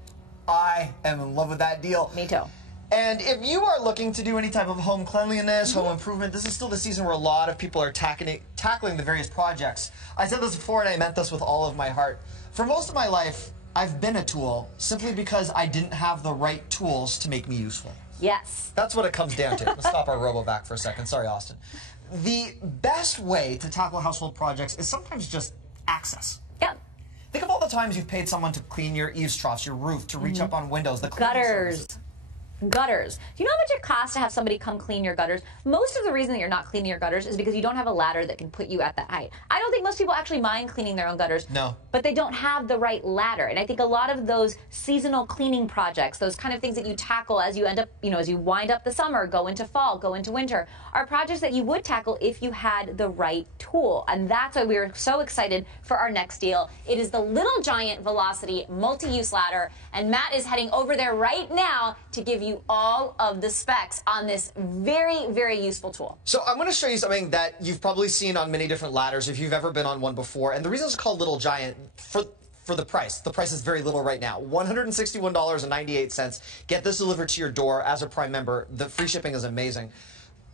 I am in love with that deal. Me too. And if you are looking to do any type of home cleanliness, home improvement, this is still the season where a lot of people are tackling the various projects. I said this before, and I meant this with all of my heart. For most of my life, I've been a tool simply because I didn't have the right tools to make me useful. Yes. That's what it comes down to. Let's stop our RoboVac for a second. Sorry, Austin. The best way to tackle household projects is sometimes just access. Yep. Think of all the times you've paid someone to clean your eaves troughs, your roof, to reach up on windows, the cleaning gutters. services. Gutters. Do you know how much it costs to have somebody come clean your gutters? Most of the reason that you're not cleaning your gutters is because you don't have a ladder that can put you at that height. I don't think most people actually mind cleaning their own gutters. No. But they don't have the right ladder. And I think a lot of those seasonal cleaning projects, those kind of things that you tackle as you end up, as you wind up the summer, go into fall, go into winter, are projects that you would tackle if you had the right tool. And that's why we are so excited for our next deal. It is the Little Giant Velocity multi-use ladder. And Matt is heading over there right now to give you all of the specs on this very, very useful tool. So I'm going to show you something that you've probably seen on many different ladders if you've ever been on one before. And the reason it's called Little Giant for the price. The price is very little right now. $161.98. Get this delivered to your door as a Prime member. The free shipping is amazing.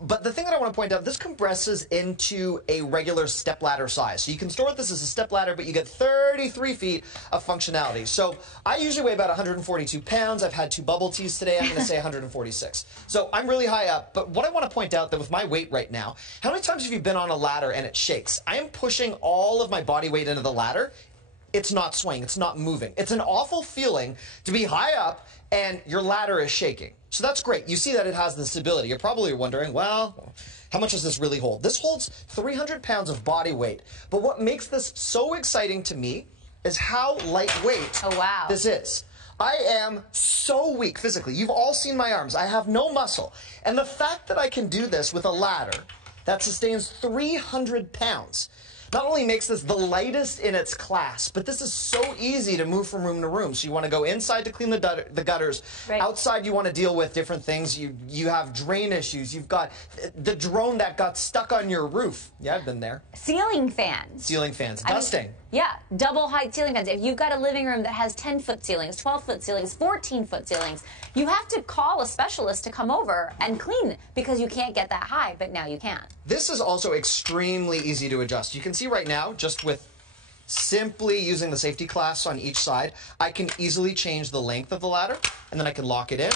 But the thing that I want to point out, this compresses into a regular stepladder size. So you can store this as a stepladder, but you get 33 feet of functionality. So I usually weigh about 142 pounds. I've had 2 bubble teas today. I'm going to say 146. So I'm really high up. But what I want to point out that with my weight right now, how many times have you been on a ladder and it shakes? I am pushing all of my body weight into the ladder. It's not swaying. It's not moving. It's an awful feeling to be high up and your ladder is shaking. So that's great. You see that it has the stability. You're probably wondering, well, how much does this really hold? This holds 300 pounds of body weight. But what makes this so exciting to me is how lightweight this is. I am so weak physically. You've all seen my arms. I have no muscle. And the fact that I can do this with a ladder that sustains 300 pounds not only makes this the lightest in its class, but this is so easy to move from room to room. So you want to go inside to clean the gutters. Right. Outside you want to deal with different things. You have drain issues. You've got the drone that got stuck on your roof. Yeah, I've been there. Ceiling fans. Ceiling fans. Dusting. Yeah, double height ceiling fans. If you've got a living room that has 10-foot ceilings, 12-foot ceilings, 14-foot ceilings, you have to call a specialist to come over and clean because you can't get that high, but now you can. This is also extremely easy to adjust. You can see right now, just with simply using the safety clasps on each side, I can easily change the length of the ladder, and then I can lock it in.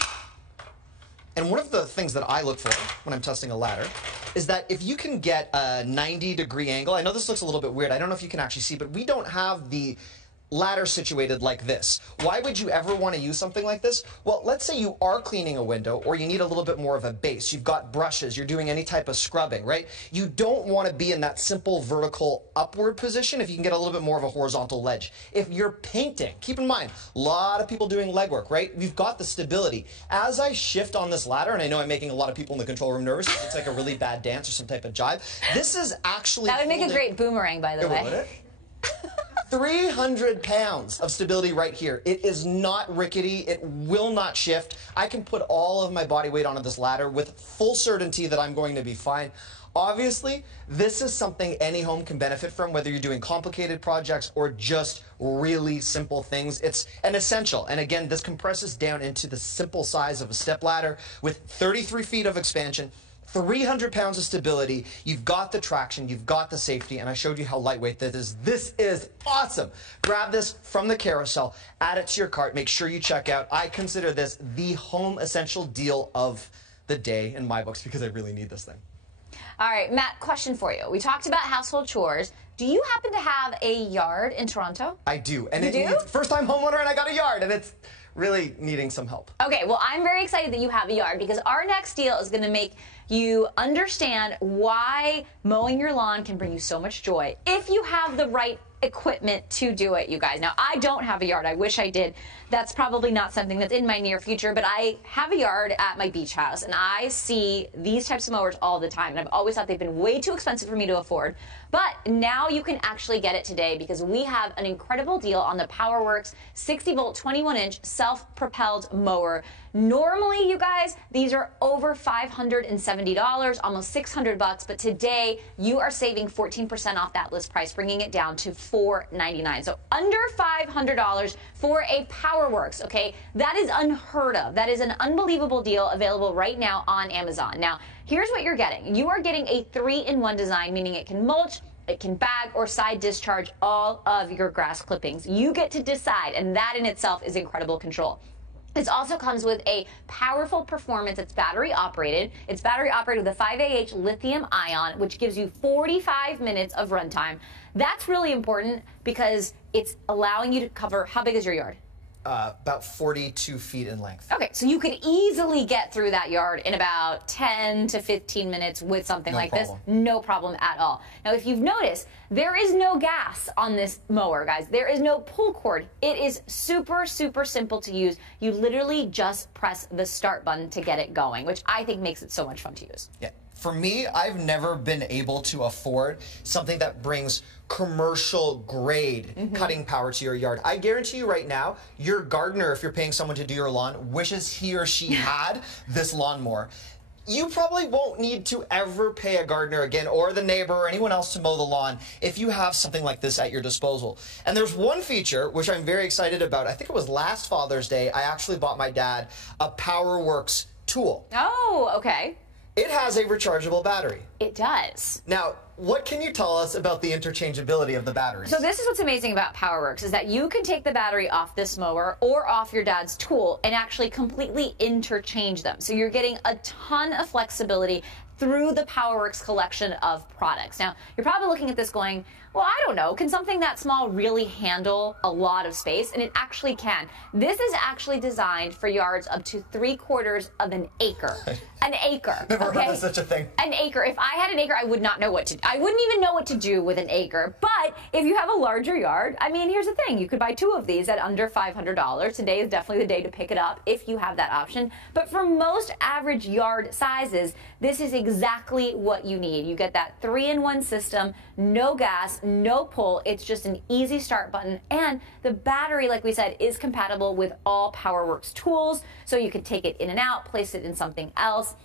And one of the things that I look for when I'm testing a ladder is that if you can get a 90-degree angle, I know this looks a little bit weird, I don't know if you can actually see, but we don't have the ladder situated like this. Why would you ever want to use something like this? Well, let's say you are cleaning a window or you need a little bit more of a base. You've got brushes, you're doing any type of scrubbing, right? You don't want to be in that simple vertical upward position if you can get a little bit more of a horizontal ledge. If you're painting, keep in mind, a lot of people doing legwork, right? We've got the stability. As I shift on this ladder, and I know I'm making a lot of people in the control room nervous, it's like a really bad dance or some type of jive. This is actually That would make a great boomerang, by the way. Would it? 300 pounds of stability right here. It is not rickety. It will not shift. I can put all of my body weight onto this ladder with full certainty that I'm going to be fine. Obviously, this is something any home can benefit from, whether you're doing complicated projects or just really simple things. It's an essential. And again, this compresses down into the simple size of a step ladder with 33 feet of expansion, 300 pounds of stability. You've got the traction, you've got the safety, and I showed you how lightweight this is. This is awesome. Grab this from the carousel, add it to your cart, make sure you check out. I consider this the home essential deal of the day in my books because I really need this thing. All right, Matt, question for you. We talked about household chores. Do you happen to have a yard in Toronto? I do. And you do? First-time homeowner, and I got a yard, and it's really needing some help. Okay, well, I'm very excited that you have a yard because our next deal is going to make you understand why mowing your lawn can bring you so much joy if you have the right equipment to do it, you guys. Now, I don't have a yard. I wish I did. That's probably not something that's in my near future, but I have a yard at my beach house, and I see these types of mowers all the time, and I've always thought they've been way too expensive for me to afford. But now you can actually get it today because we have an incredible deal on the PowerWorks 60-volt, 21-inch self-propelled mower. Normally, you guys, these are over $570, almost $600, but today you are saving 14% off that list price, bringing it down to $499. So under $500 for a PowerWorks, okay? That is unheard of. That is an unbelievable deal available right now on Amazon. Now, here's what you're getting. You are getting a 3-in-1 design, meaning it can mulch, it can bag or side discharge all of your grass clippings. You get to decide, and that in itself is incredible control. This also comes with a powerful performance. It's battery operated. It's battery operated with a 5AH lithium ion, which gives you 45 minutes of runtime. That's really important because it's allowing you to cover, how big is your yard? about 42 feet in length. Okay, so you could easily get through that yard in about 10 to 15 minutes with something like this. No problem at all. Now, if you've noticed, there is no gas on this mower, guys. There is no pull cord. It is super, super simple to use. You literally just press the start button to get it going, which I think makes it so much fun to use. Yeah. For me, I've never been able to afford something that brings commercial grade cutting power to your yard. I guarantee you right now, your gardener, if you're paying someone to do your lawn, wishes he or she had this lawnmower. You probably won't need to ever pay a gardener again or the neighbor or anyone else to mow the lawn if you have something like this at your disposal. And there's one feature which I'm very excited about. I think it was last Father's Day, I actually bought my dad a PowerWorks tool. Oh, okay. It has a rechargeable battery. It does. Now, what can you tell us about the interchangeability of the batteries? So this is what's amazing about PowerWorks is that you can take the battery off this mower or off your dad's tool and actually completely interchange them. So you're getting a ton of flexibility through the PowerWorks collection of products. Now, you're probably looking at this going, well, I don't know, can something that small really handle a lot of space? And it actually can. This is actually designed for yards up to 3/4 of an acre. An acre. Never heard of such a thing. An acre. If I had an acre, I would not know what to do. I wouldn't even know what to do with an acre. But if you have a larger yard, I mean, here's the thing. You could buy 2 of these at under $500. Today is definitely the day to pick it up if you have that option. But for most average yard sizes, this is exactly what you need. You get that 3-in-1 system, no gas, no pull. It's just an easy start button. And the battery, like we said, is compatible with all PowerWorks tools. So you can take it in and out, place it in something else.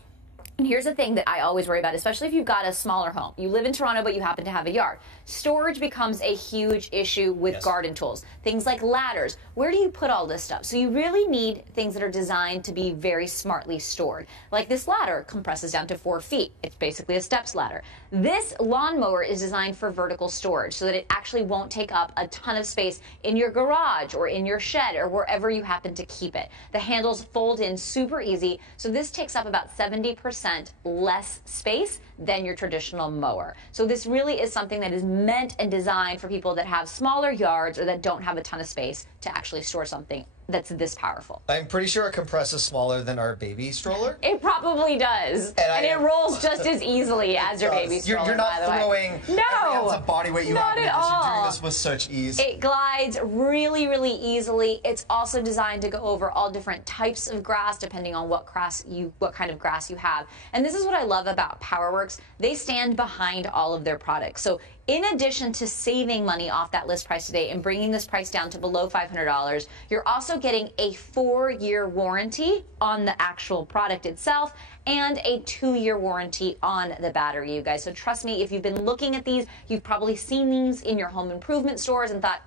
And here's the thing that I always worry about, especially if you've got a smaller home. You live in Toronto, but you happen to have a yard. Storage becomes a huge issue with garden tools. Things like ladders. Where do you put all this stuff? So you really need things that are designed to be very smartly stored. Like this ladder compresses down to 4 feet. It's basically a steps ladder. This lawnmower is designed for vertical storage so that it actually won't take up a ton of space in your garage or in your shed or wherever you happen to keep it. The handles fold in super easy, so this takes up about 70% less space than your traditional mower. So this really is something that is meant and designed for people that have smaller yards or that don't have a ton of space to actually store something that's this powerful. I'm pretty sure it compresses smaller than our baby stroller. It probably does. And it rolls just as easily as your baby stroller, You're not by the way. throwing every ounce of body weight you have Not at because you're doing all. this with such ease. It glides really, really easily. It's also designed to go over all different types of grass depending on what kind of grass you have. And this is what I love about PowerWorks. They stand behind all of their products. So in addition to saving money off that list price today and bringing this price down to below $500, you're also getting a 4-year warranty on the actual product itself and a 2-year warranty on the battery, you guys. So trust me, if you've been looking at these, you've probably seen these in your home improvement stores and thought,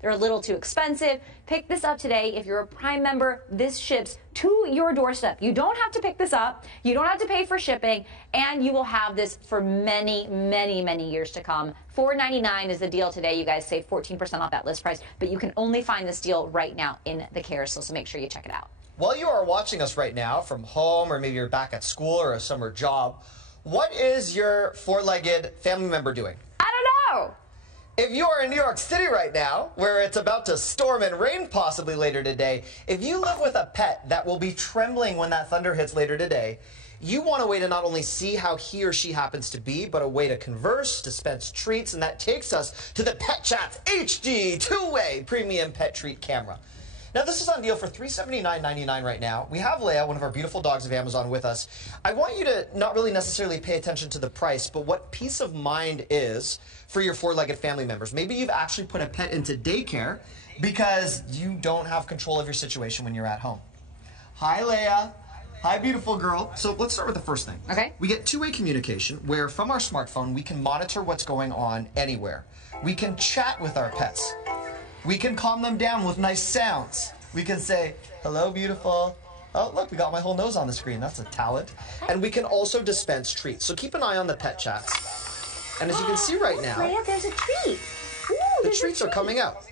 they're a little too expensive. Pick this up today. If you're a Prime member, this ships to your doorstep. You don't have to pick this up. You don't have to pay for shipping, and you will have this for many, many, many years to come. $4.99 is the deal today. You guys save 14% off that list price, but you can only find this deal right now in the carousel, so make sure you check it out. While you are watching us right now from home, or maybe you're back at school or a summer job, what is your 4-legged family member doing? I don't know. If you are in New York City right now, where it's about to storm and rain possibly later today, if you live with a pet that will be trembling when that thunder hits later today, you want a way to not only see how he or she happens to be, but a way to converse, dispense treats, and that takes us to the Pet Chats HD 2-way premium pet treat camera. Now, this is on deal for $379.99 right now. We have Leia, one of our beautiful dogs of Amazon, with us. I want you to not really necessarily pay attention to the price, but what peace of mind is for your 4-legged family members. Maybe you've actually put a pet into daycare because you don't have control of your situation when you're at home. Hi, Leia. Hi, beautiful girl. So let's start with the first thing. Okay. We get 2-way communication where from our smartphone, we can monitor what's going on anywhere. We can chat with our pets. We can calm them down with nice sounds. We can say, hello, beautiful. Oh, look, we got my whole nose on the screen. That's a talent. And we can also dispense treats. So keep an eye on the Pet Chats. And as you can see right now, Leia, there's a treat. Ooh, the treats are coming out.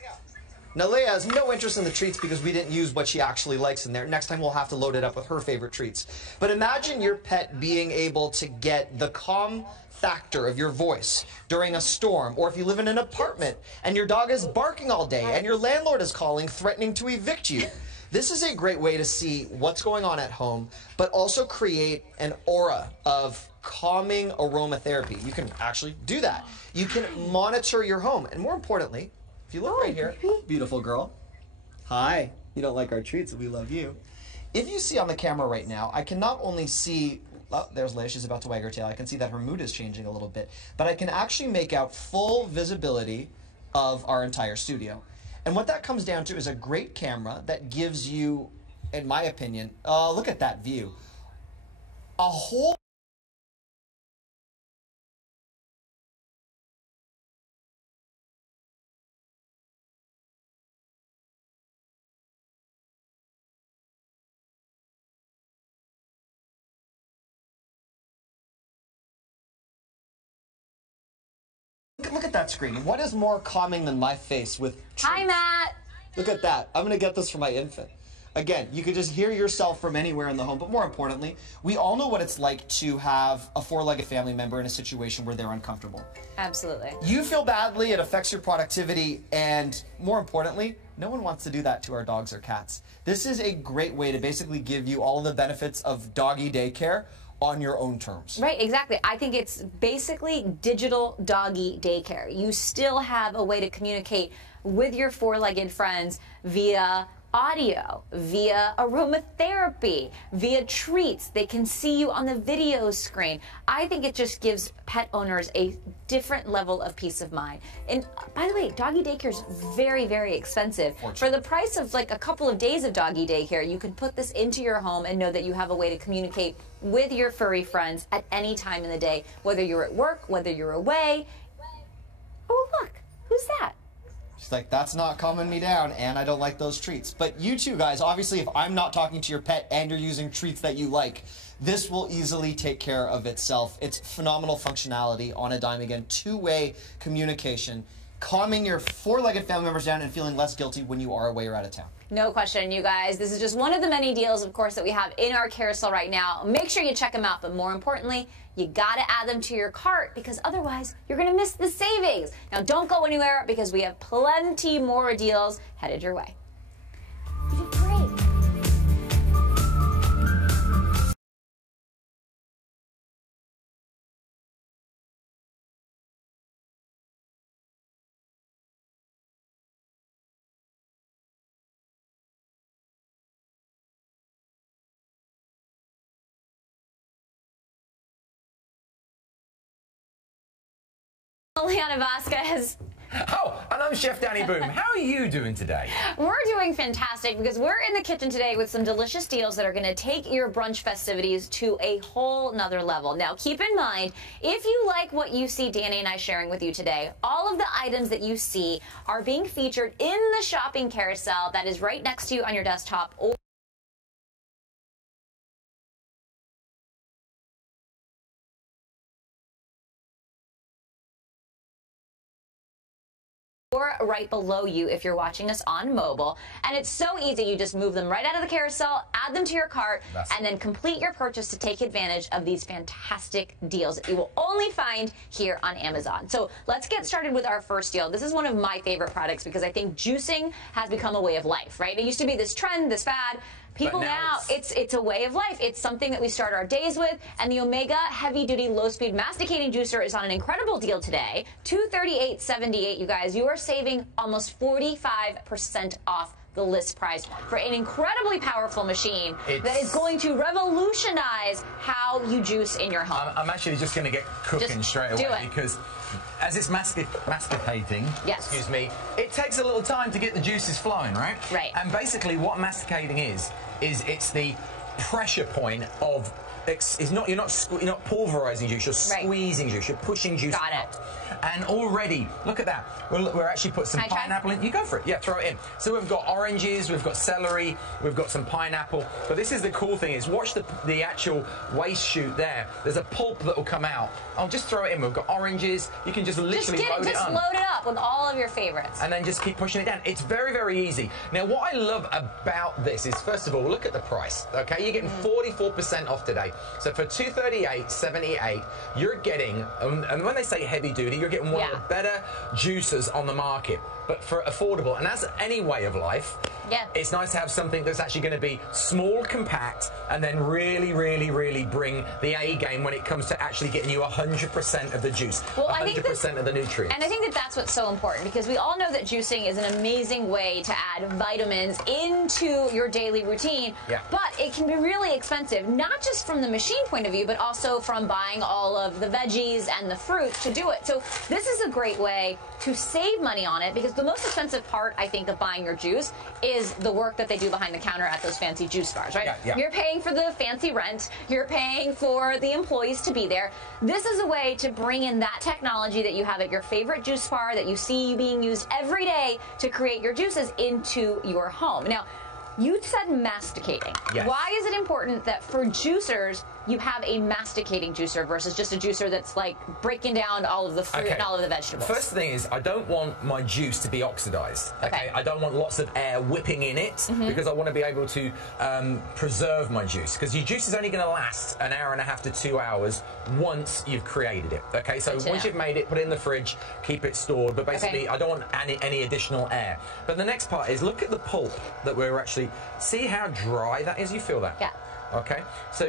Now, Leia has no interest in the treats because we didn't use what she actually likes in there. Next time, we'll have to load it up with her favorite treats. But imagine your pet being able to get the calm factor of your voice during a storm, or if you live in an apartment and your dog is barking all day and your landlord is calling threatening to evict you. This is a great way to see what's going on at home, but also create an aura of calming aromatherapy. You can actually do that. You can monitor your home, and more importantly, if you look right here, beautiful girl. Hi. You don't like our treats, we love you. If you see on the camera right now, I can not only see, oh, there's Leia, she's about to wag her tail. I can see that her mood is changing a little bit, but I can actually make out full visibility of our entire studio. And what that comes down to is a great camera that gives you, in my opinion, look at that view, a whole Look at that screen. What is more calming than my face with treats? Hi, Matt. Look at that. I'm going to get this for my infant. Again, you could just hear yourself from anywhere in the home, but more importantly, we all know what it's like to have a four-legged family member in a situation where they're uncomfortable. Absolutely. You feel badly, it affects your productivity, and more importantly, no one wants to do that to our dogs or cats. This is a great way to basically give you all of the benefits of doggy daycare on your own terms. Right, exactly. I think it's basically digital doggy daycare. You still have a way to communicate with your four-legged friends via audio, via aromatherapy, via treats. They can see you on the video screen. I think it just gives pet owners a different level of peace of mind. And by the way, doggy daycare is very, very expensive. For the price of like a couple of days of doggy daycare, you can put this into your home and know that you have a way to communicate with your furry friends at any time in the day, whether you're at work, whether you're away. Oh, look, who's that? She's like, that's not calming me down, and I don't like those treats. But you two guys, obviously, if I'm not talking to your pet and you're using treats that you like, this will easily take care of itself. It's phenomenal functionality on a dime. Again, two-way communication, calming your four-legged family members down and feeling less guilty when you are away or out of town. No question, you guys. This is just one of the many deals, of course, that we have in our carousel right now. Make sure you check them out, but more importantly, you gotta add them to your cart because otherwise you're gonna miss the savings. Now don't go anywhere because we have plenty more deals headed your way. You did great. Liana Vasquez. Oh, and I'm Chef Danny Boom. How are you doing today? We're doing fantastic because we're in the kitchen today with some delicious deals that are going to take your brunch festivities to a whole nother level. Now, keep in mind, if you like what you see Danny and I sharing with you today, all of the items that you see are being featured in the shopping carousel that is right next to you on your desktop. Or right below you if you're watching us on mobile. And it's so easy. You just move them right out of the carousel, add them to your cart, and then complete your purchase to take advantage of these fantastic deals that you will only find here on Amazon. So let's get started with our first deal. This is one of my favorite products because I think juicing has become a way of life, right? It used to be this trend, this fad. People now, it's a way of life. It's something that we start our days with, and the Omega Heavy Duty Low Speed Masticating Juicer is on an incredible deal today. $238.78, you guys. You are saving almost 45% off the list price for an incredibly powerful machine that is going to revolutionize how you juice in your home. I'm actually just going to get cooking straight away because as it's masticating, excuse me, it takes a little time to get the juices flowing, right? Right. And basically what masticating is it's the pressure point of you're not pulverizing juice. You're squeezing juice. You're pushing juice out. And already, look at that. We're actually put some pineapple in. You go for it. Yeah, throw it in. So we've got oranges, we've got celery, we've got some pineapple. But this is the cool thing is watch the actual waste chute there. There's a pulp that will come out. I'll just throw it in. We've got oranges. You can just literally load it on. Load it up with all of your favorites. And then just keep pushing it down. It's very, very easy. Now, what I love about this is, first of all, look at the price. Okay, you're getting 44% off today. So for $238.78, you're getting, and when they say heavy duty, you're getting one of the better juicers on the market, but for affordable. And as any way of life, it's nice to have something that's actually going to be small, compact, and then really, really, really bring the A game when it comes to actually getting you 100% of the juice, 100% of the nutrients. And I think that that's what's so important, because we all know that juicing is an amazing way to add vitamins into your daily routine, but it can be really expensive, not just from the machine point of view, but also from buying all of the veggies and the fruits to do it. So this is a great way to save money on it, because the most expensive part, I think, of buying your juice is the work that they do behind the counter at those fancy juice bars, right? You're paying for the fancy rent, you're paying for the employees to be there. This is a way to bring in that technology that you have at your favorite juice bar that you see being used every day to create your juices into your home. Now, you said masticating. Why is it important that for juicers you have a masticating juicer versus just a juicer that's like breaking down all of the fruit and all of the vegetables? First thing is, I don't want my juice to be oxidized. I don't want lots of air whipping in it, because I want to be able to preserve my juice, because your juice is only going to last an hour and a half to 2 hours once you've created it. Okay, so once you've made it, put it in the fridge, keep it stored, but basically I don't want any additional air. But the next part is, look at the pulp that we're actually, see how dry that is? You feel that? Yeah. Okay. So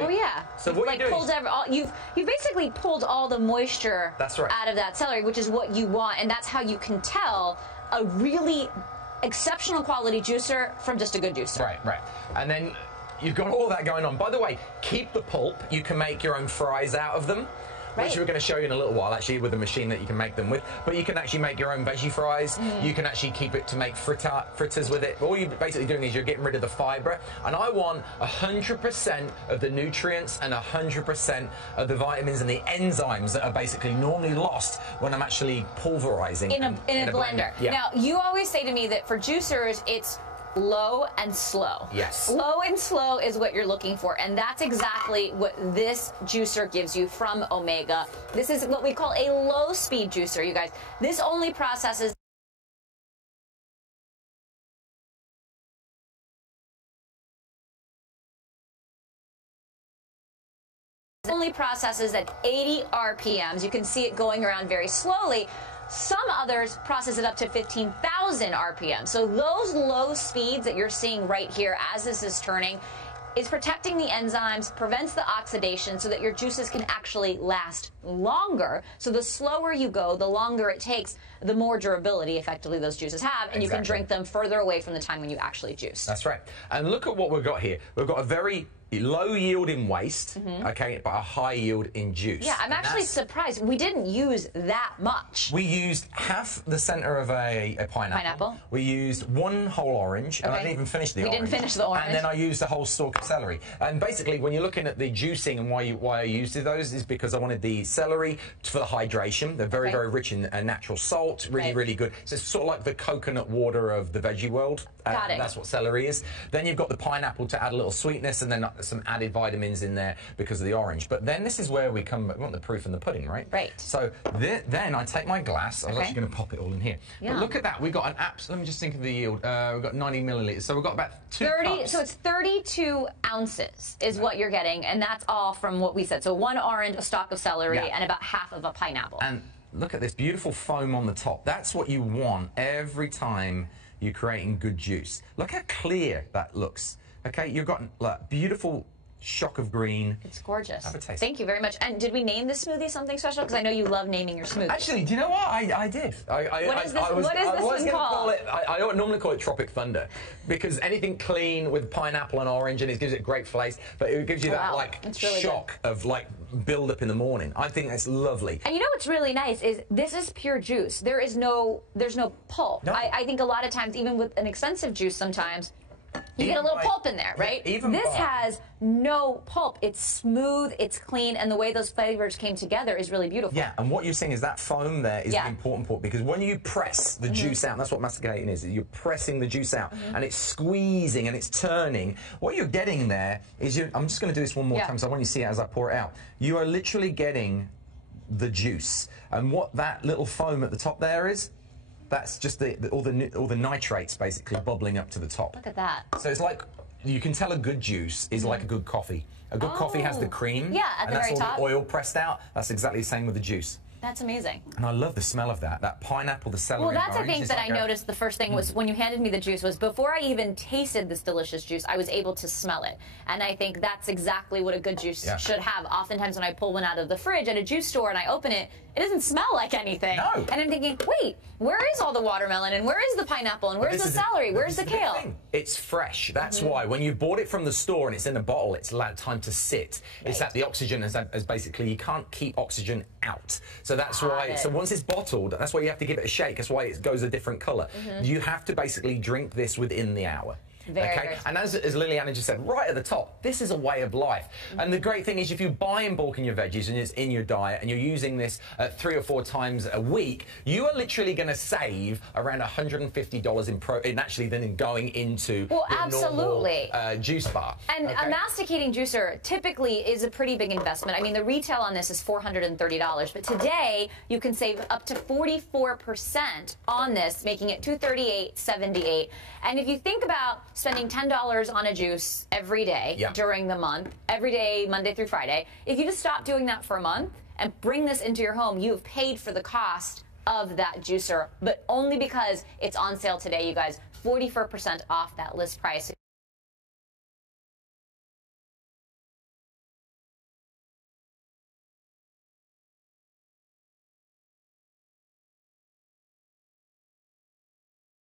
so what you do you've basically pulled all the moisture out of that celery, which is what you want, and that's how you can tell a really exceptional quality juicer from just a good juicer. Right. And then you've got all that going on. By the way, keep the pulp. You can make your own fries out of them, which we're going to show you in a little while, actually, with the machine that you can make them with. But you can actually make your own veggie fries. You can actually keep it to make fritters with it. All you're basically doing is you're getting rid of the fibre. And I want 100% of the nutrients and 100% of the vitamins and the enzymes that are basically normally lost when I'm actually pulverizing in a blender. Now, you always say to me that for juicers, it's low and slow. Low and slow is what you're looking for, and that's exactly what this juicer gives you from Omega. This is what we call a low-speed juicer, you guys. This only processes at 80 RPMs. You can see it going around very slowly. Some others process it up to 15,000 RPM. So those low speeds that you're seeing right here as this is turning is protecting the enzymes, prevents the oxidation so that your juices can actually last longer. So the slower you go, the longer it takes, the more durability effectively those juices have, and you can drink them further away from the time when you actually juice. That's right. And look at what we've got here. We've got a very low yield in waste, okay, but a high yield in juice. Yeah, I'm actually surprised. We didn't use that much. We used half the center of a pineapple. We used one whole orange, and I didn't even finish the orange. We didn't finish the orange. And then I used a whole stalk of celery. And basically, when you're looking at the juicing and why I used those is because I wanted the celery for the hydration. They're very, very rich in natural salt, really, really good. So it's sort of like the coconut water of the veggie world. Got it. That's what celery is. Then you've got the pineapple to add a little sweetness, and then some added vitamins in there because of the orange. But then this is where we want the proof in the pudding, right? Right. So then I take my glass. I was actually going to pop it all in here. But look at that. We've got let me just think of the yield. We've got 90 milliliters. So we've got about 2 cups. So it's 32 ounces is what you're getting, and that's all from what we said. So 1 orange, a stalk of celery, and about half of a pineapple. And look at this beautiful foam on the top. That's what you want every time you're creating good juice. Look how clear that looks. Okay, you've got beautiful shock of green. It's gorgeous. Have a taste. Thank you very much. And did we name this smoothie something special? Because I know you love naming your smoothies. Actually, do you know what? I did. What is this one called? I don't normally call it Tropic Thunder because anything clean with pineapple and orange and it gives it great flavour, but it gives you that really shock of build up in the morning. I think that's lovely. And you know what's really nice is this is pure juice. There's no pulp. No. I think a lot of times, even with an expensive juice sometimes, You get a little pulp in there, right? Even this by- has no pulp. It's smooth, it's clean, and the way those flavors came together is really beautiful. Yeah, and what you're seeing is that foam there is the important part, because when you press the juice out, and that's what masticating is, you're pressing the juice out, and it's squeezing and it's turning. What you're getting there is, I'm just going to do this one more time, so I want you to see it as I pour it out. You are literally getting the juice, and what that little foam at the top there is, that's just all the nitrates basically bubbling up to the top. Look at that. So it's like, you can tell a good juice is like a good coffee. A good coffee has the cream, at the and that's very all top. the oil pressed out. That's exactly the same with the juice. That's amazing. And I love the smell of that. That pineapple, the celery. Well, that's orange, I think it's that like I noticed the first thing was when you handed me the juice was before I even tasted this delicious juice, I was able to smell it. And I think that's exactly what a good juice should have. Oftentimes when I pull one out of the fridge at a juice store and I open it, it doesn't smell like anything. No. And I'm thinking, wait, where is all the watermelon and where is the pineapple and where's the celery? Where's the kale? It's fresh. That's why when you bought it from the store and it's in a bottle, it's allowed time to sit. It's that the oxygen is basically, you can't keep oxygen out. So that's why, so once it's bottled, that's why you have to give it a shake. That's why it goes a different color. You have to basically drink this within the hour. Very and as Liliana just said, right at the top, this is a way of life. And the great thing is, if you buy in bulk in your veggies and it's in your diet and you're using this 3 or 4 times a week, you are literally going to save around $150 in protein actually than going into normal juice bar. And a masticating juicer typically is a pretty big investment. I mean, the retail on this is $430, but today you can save up to 44% on this, making it $238.78. And if you think about spending $10 on a juice every day during the month, every day, Monday through Friday, if you just stop doing that for a month and bring this into your home, you have paid for the cost of that juicer, but only because it's on sale today, you guys. 44% off that list price.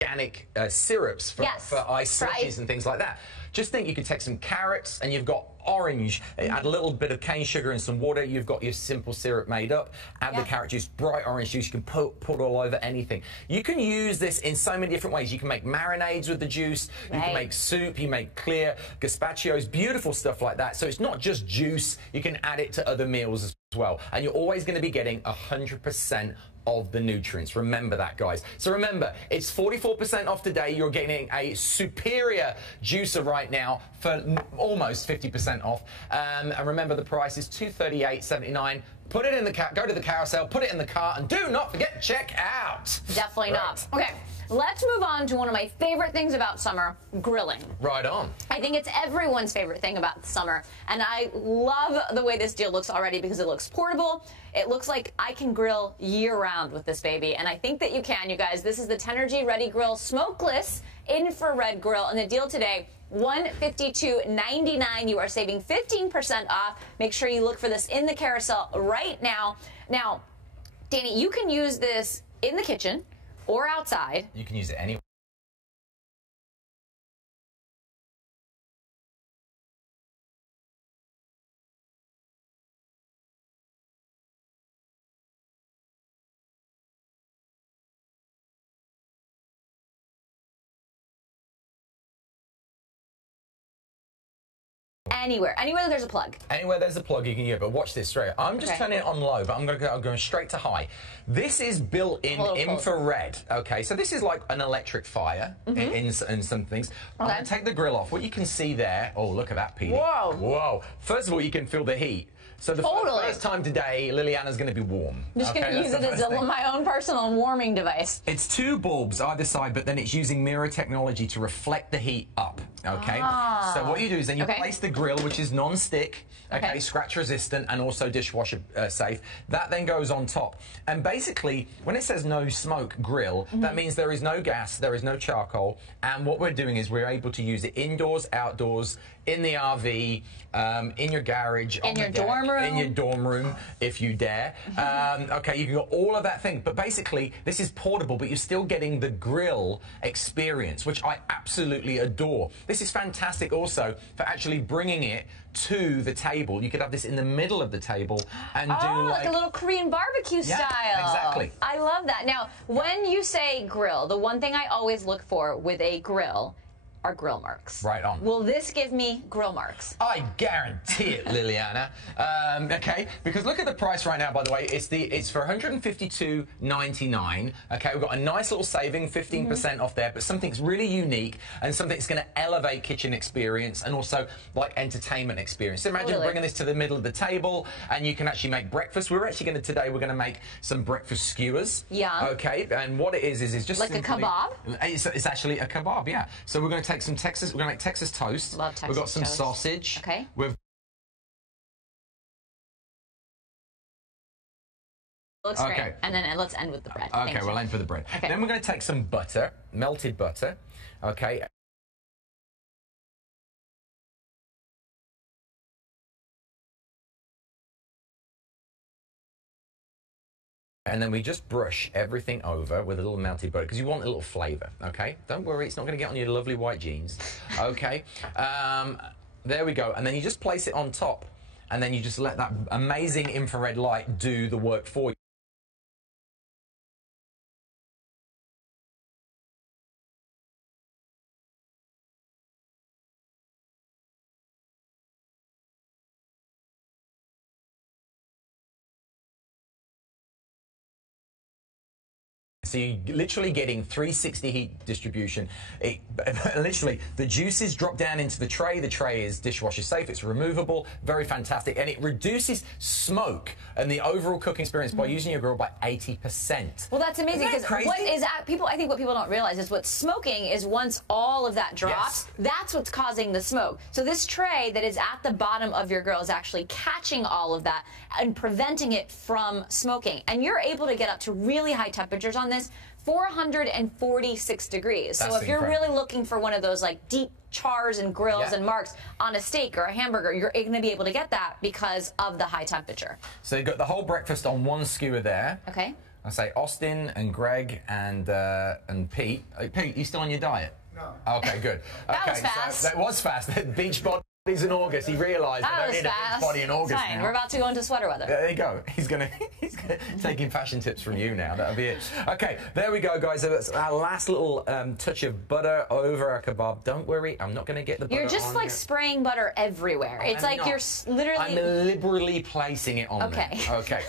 Organic syrups for iced slushies and things like that. Just think you could take some carrots and you've got orange, add a little bit of cane sugar and some water, you've got your simple syrup made up, add the carrot juice, bright orange juice, you can put all over anything. You can use this in so many different ways. You can make marinades with the juice, you can make soup, you make clear gazpachos, beautiful stuff like that. So it's not just juice, you can add it to other meals as well. And you're always going to be getting 100% of the nutrients. Remember that, guys. So remember, it's 44% off today. You're getting a superior juicer right now for almost 50% off. And remember, the price is $238.79. Put it in the go to the carousel, put it in the cart, and do not forget to check out. Definitely not. Okay, let's move on to one of my favorite things about summer, grilling. Right on. I think it's everyone's favorite thing about summer, and I love the way this deal looks already because it looks portable. It looks like I can grill year-round with this baby, and I think that you can, you guys. This is the Tenergy Ready Grill Smokeless Infrared Grill, and the deal today, $152.99. You are saving 15% off. Make sure you look for this in the carousel right now. Now, Danny, you can use this in the kitchen or outside. You can use it anywhere. Anywhere that there's a plug. Anywhere there's a plug, you can use it. But watch this straight. I'm just turning it on low, but I'm going straight to high. This is built-in infrared. Okay, so this is like an electric fire in some things. I'm going to take the grill off. What you can see there. Oh, look at that, Petey. Whoa. Whoa. First of all, you can feel the heat. So the first time today, Liliana's going to be warm. I'm just going to use it as my own personal warming device. It's 2 bulbs either side, but then it's using mirror technology to reflect the heat up. Okay. So what you do is then you place the grill, which is non-stick, scratch resistant and also dishwasher safe. That then goes on top. And basically, when it says no smoke grill, that means there is no gas, there is no charcoal. And what we're doing is we're able to use it indoors, outdoors, in the RV, in your garage, in your dorm room. In your dorm room, if you dare. Okay, you've got all of that thing. But basically, this is portable, but you're still getting the grill experience, which I absolutely adore. This is fantastic also for actually bringing it to the table. You could have this in the middle of the table and do like a little Korean barbecue style. Exactly. I love that. Now, when you say grill, the one thing I always look for with a grill are grill marks. Right on. Will this give me grill marks? I guarantee it, Liliana. Okay, because look at the price right now. By the way, it's for $152.99. Okay, we've got a nice little saving, 15% off there, but something's really unique and something that's going to elevate kitchen experience and also like entertainment experience. So imagine bringing this to the middle of the table, and you can actually make breakfast. We're going to make some breakfast skewers. Yeah. Okay, and what it is just like simply, a kebab. It's actually a kebab. Yeah. So we're going to take some Texas. We're going to make Texas toast. Love Texas We've got some toast. sausage. Okay. Looks great. And then let's end with the bread. Okay, we'll end for the bread. Okay. Then we're going to take some butter, melted butter. Okay. And then we just brush everything over with a little melted butter because you want a little flavour, okay? Don't worry, it's not going to get on your lovely white jeans, okay? There we go. And then you just place it on top, and then you just let that amazing infrared light do the work for you. So you're literally getting 360 heat distribution. Literally, the juices drop down into the tray. The tray is dishwasher safe. It's removable. Very fantastic. And it reduces smoke and the overall cooking experience by using your grill by 80%. Well, that's amazing because crazy? what is I think what people don't realize is what smoking is once all of that drops, that's what's causing the smoke. So this tray that is at the bottom of your grill is actually catching all of that and preventing it from smoking. And you're able to get up to really high temperatures on this, 446 degrees. That's so if you're incredible. really looking for one of those like deep chars and grills and marks on a steak or a hamburger, you're going to be able to get that because of the high temperature. So you've got the whole breakfast on one skewer there. Okay. I say Austin and Greg and Pete. Pete, you still on your diet? No. Okay, good. That was okay, fast. So that was fast. Beach bodies in August. He realised I don't need a beach body in August Fine. now. We're about to go into sweater weather. There you go. He's gonna taking fashion tips from you now. That'll be it. Okay, there we go, guys. So that's our last little touch of butter over our kebab. Don't worry, I'm not gonna get the butter. You're just like spraying butter everywhere. It's like you're literally. I'm liberally placing it on there. Okay.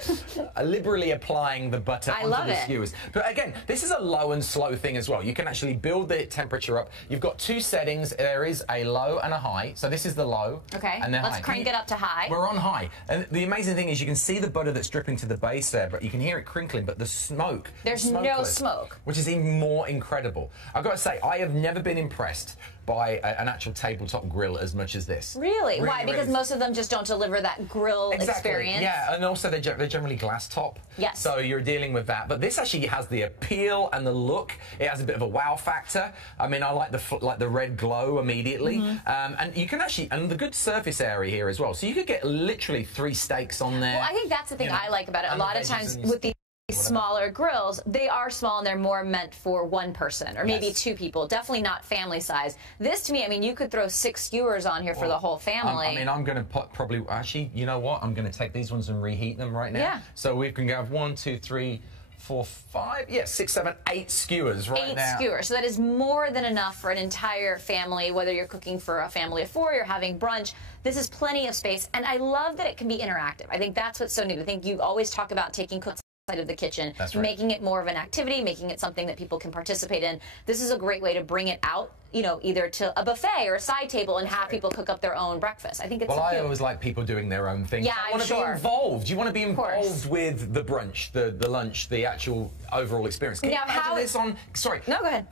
Liberally applying the butter onto the skewers. But again, this is a low and slow thing as well. You can actually build the temperature up. You've got two settings. There is a low and a high. So this is the low. Okay. And then let's crank it up to high. We're on high. And the amazing thing is you can see the butter that's dripping to the base there, but you can hear it crinkling, but the smoke. There's no smoke. Which is even more incredible. I've got to say, I have never been impressed by an actual tabletop grill as much as this. Really? Why? Because most of them just don't deliver that grill experience? Yeah, and also they're generally glass top. Yes. So you're dealing with that. But this actually has the appeal and the look. It has a bit of a wow factor. I mean, I like the red glow immediately. And you can actually, and the good surface area here as well. So you could get literally 3 steaks on there. Well, I think that's the thing I like about it. A lot of times with these smaller grills, they are small and they're more meant for one person or maybe 2 people. Definitely not family size. This, to me, I mean, you could throw 6 skewers on here for the whole family. I mean, I'm going to probably, actually, you know what? I'm going to take these ones and reheat them right now. Yeah. So we can have 1, 2, 3, 4, 5, 6, 7, 8 skewers right now. 8 skewers. So that is more than enough for an entire family, whether you're cooking for a family of 4, you're having brunch. This is plenty of space, and I love that it can be interactive. I think that's what's so neat. I think you always talk about taking cooks outside of the kitchen, making it more of an activity, making it something that people can participate in. This is a great way to bring it out, you know, either to a buffet or a side table and have people cook up their own breakfast. I think it's I always like people doing their own thing. Yeah, I want to be involved. You want to be involved with the brunch, the lunch, the actual overall experience. Can you imagine this on... Sorry. No, go ahead.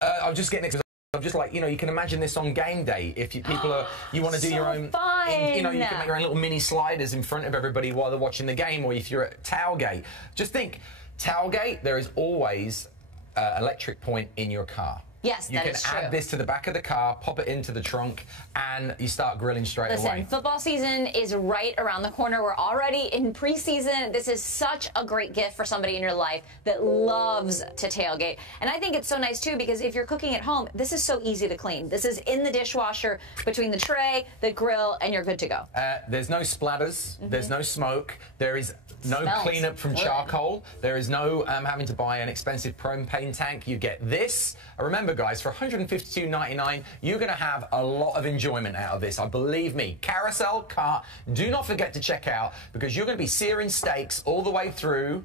I was just getting it because I'm just like, you know, you can imagine this on game day. If people are, you want to do your own, you know, you can make your own little mini sliders in front of everybody while they're watching the game, or if you're at tailgate. Just think, tailgate, there is always electric point in your car. Yes, that is true. You can add this to the back of the car, pop it into the trunk, and you start grilling straight away. Listen, football season is right around the corner. We're already in preseason. This is such a great gift for somebody in your life that loves to tailgate. And I think it's so nice, too, because if you're cooking at home, this is so easy to clean. This is in the dishwasher between the tray, the grill, and you're good to go. There's no splatters. There's no smoke. There is no cleanup from charcoal. There is no having to buy an expensive propane tank. You get this. Remember, remember, guys, for $152.99, you're going to have a lot of enjoyment out of this. Believe me. Carousel Cart, do not forget to check out, because you're going to be searing steaks all the way through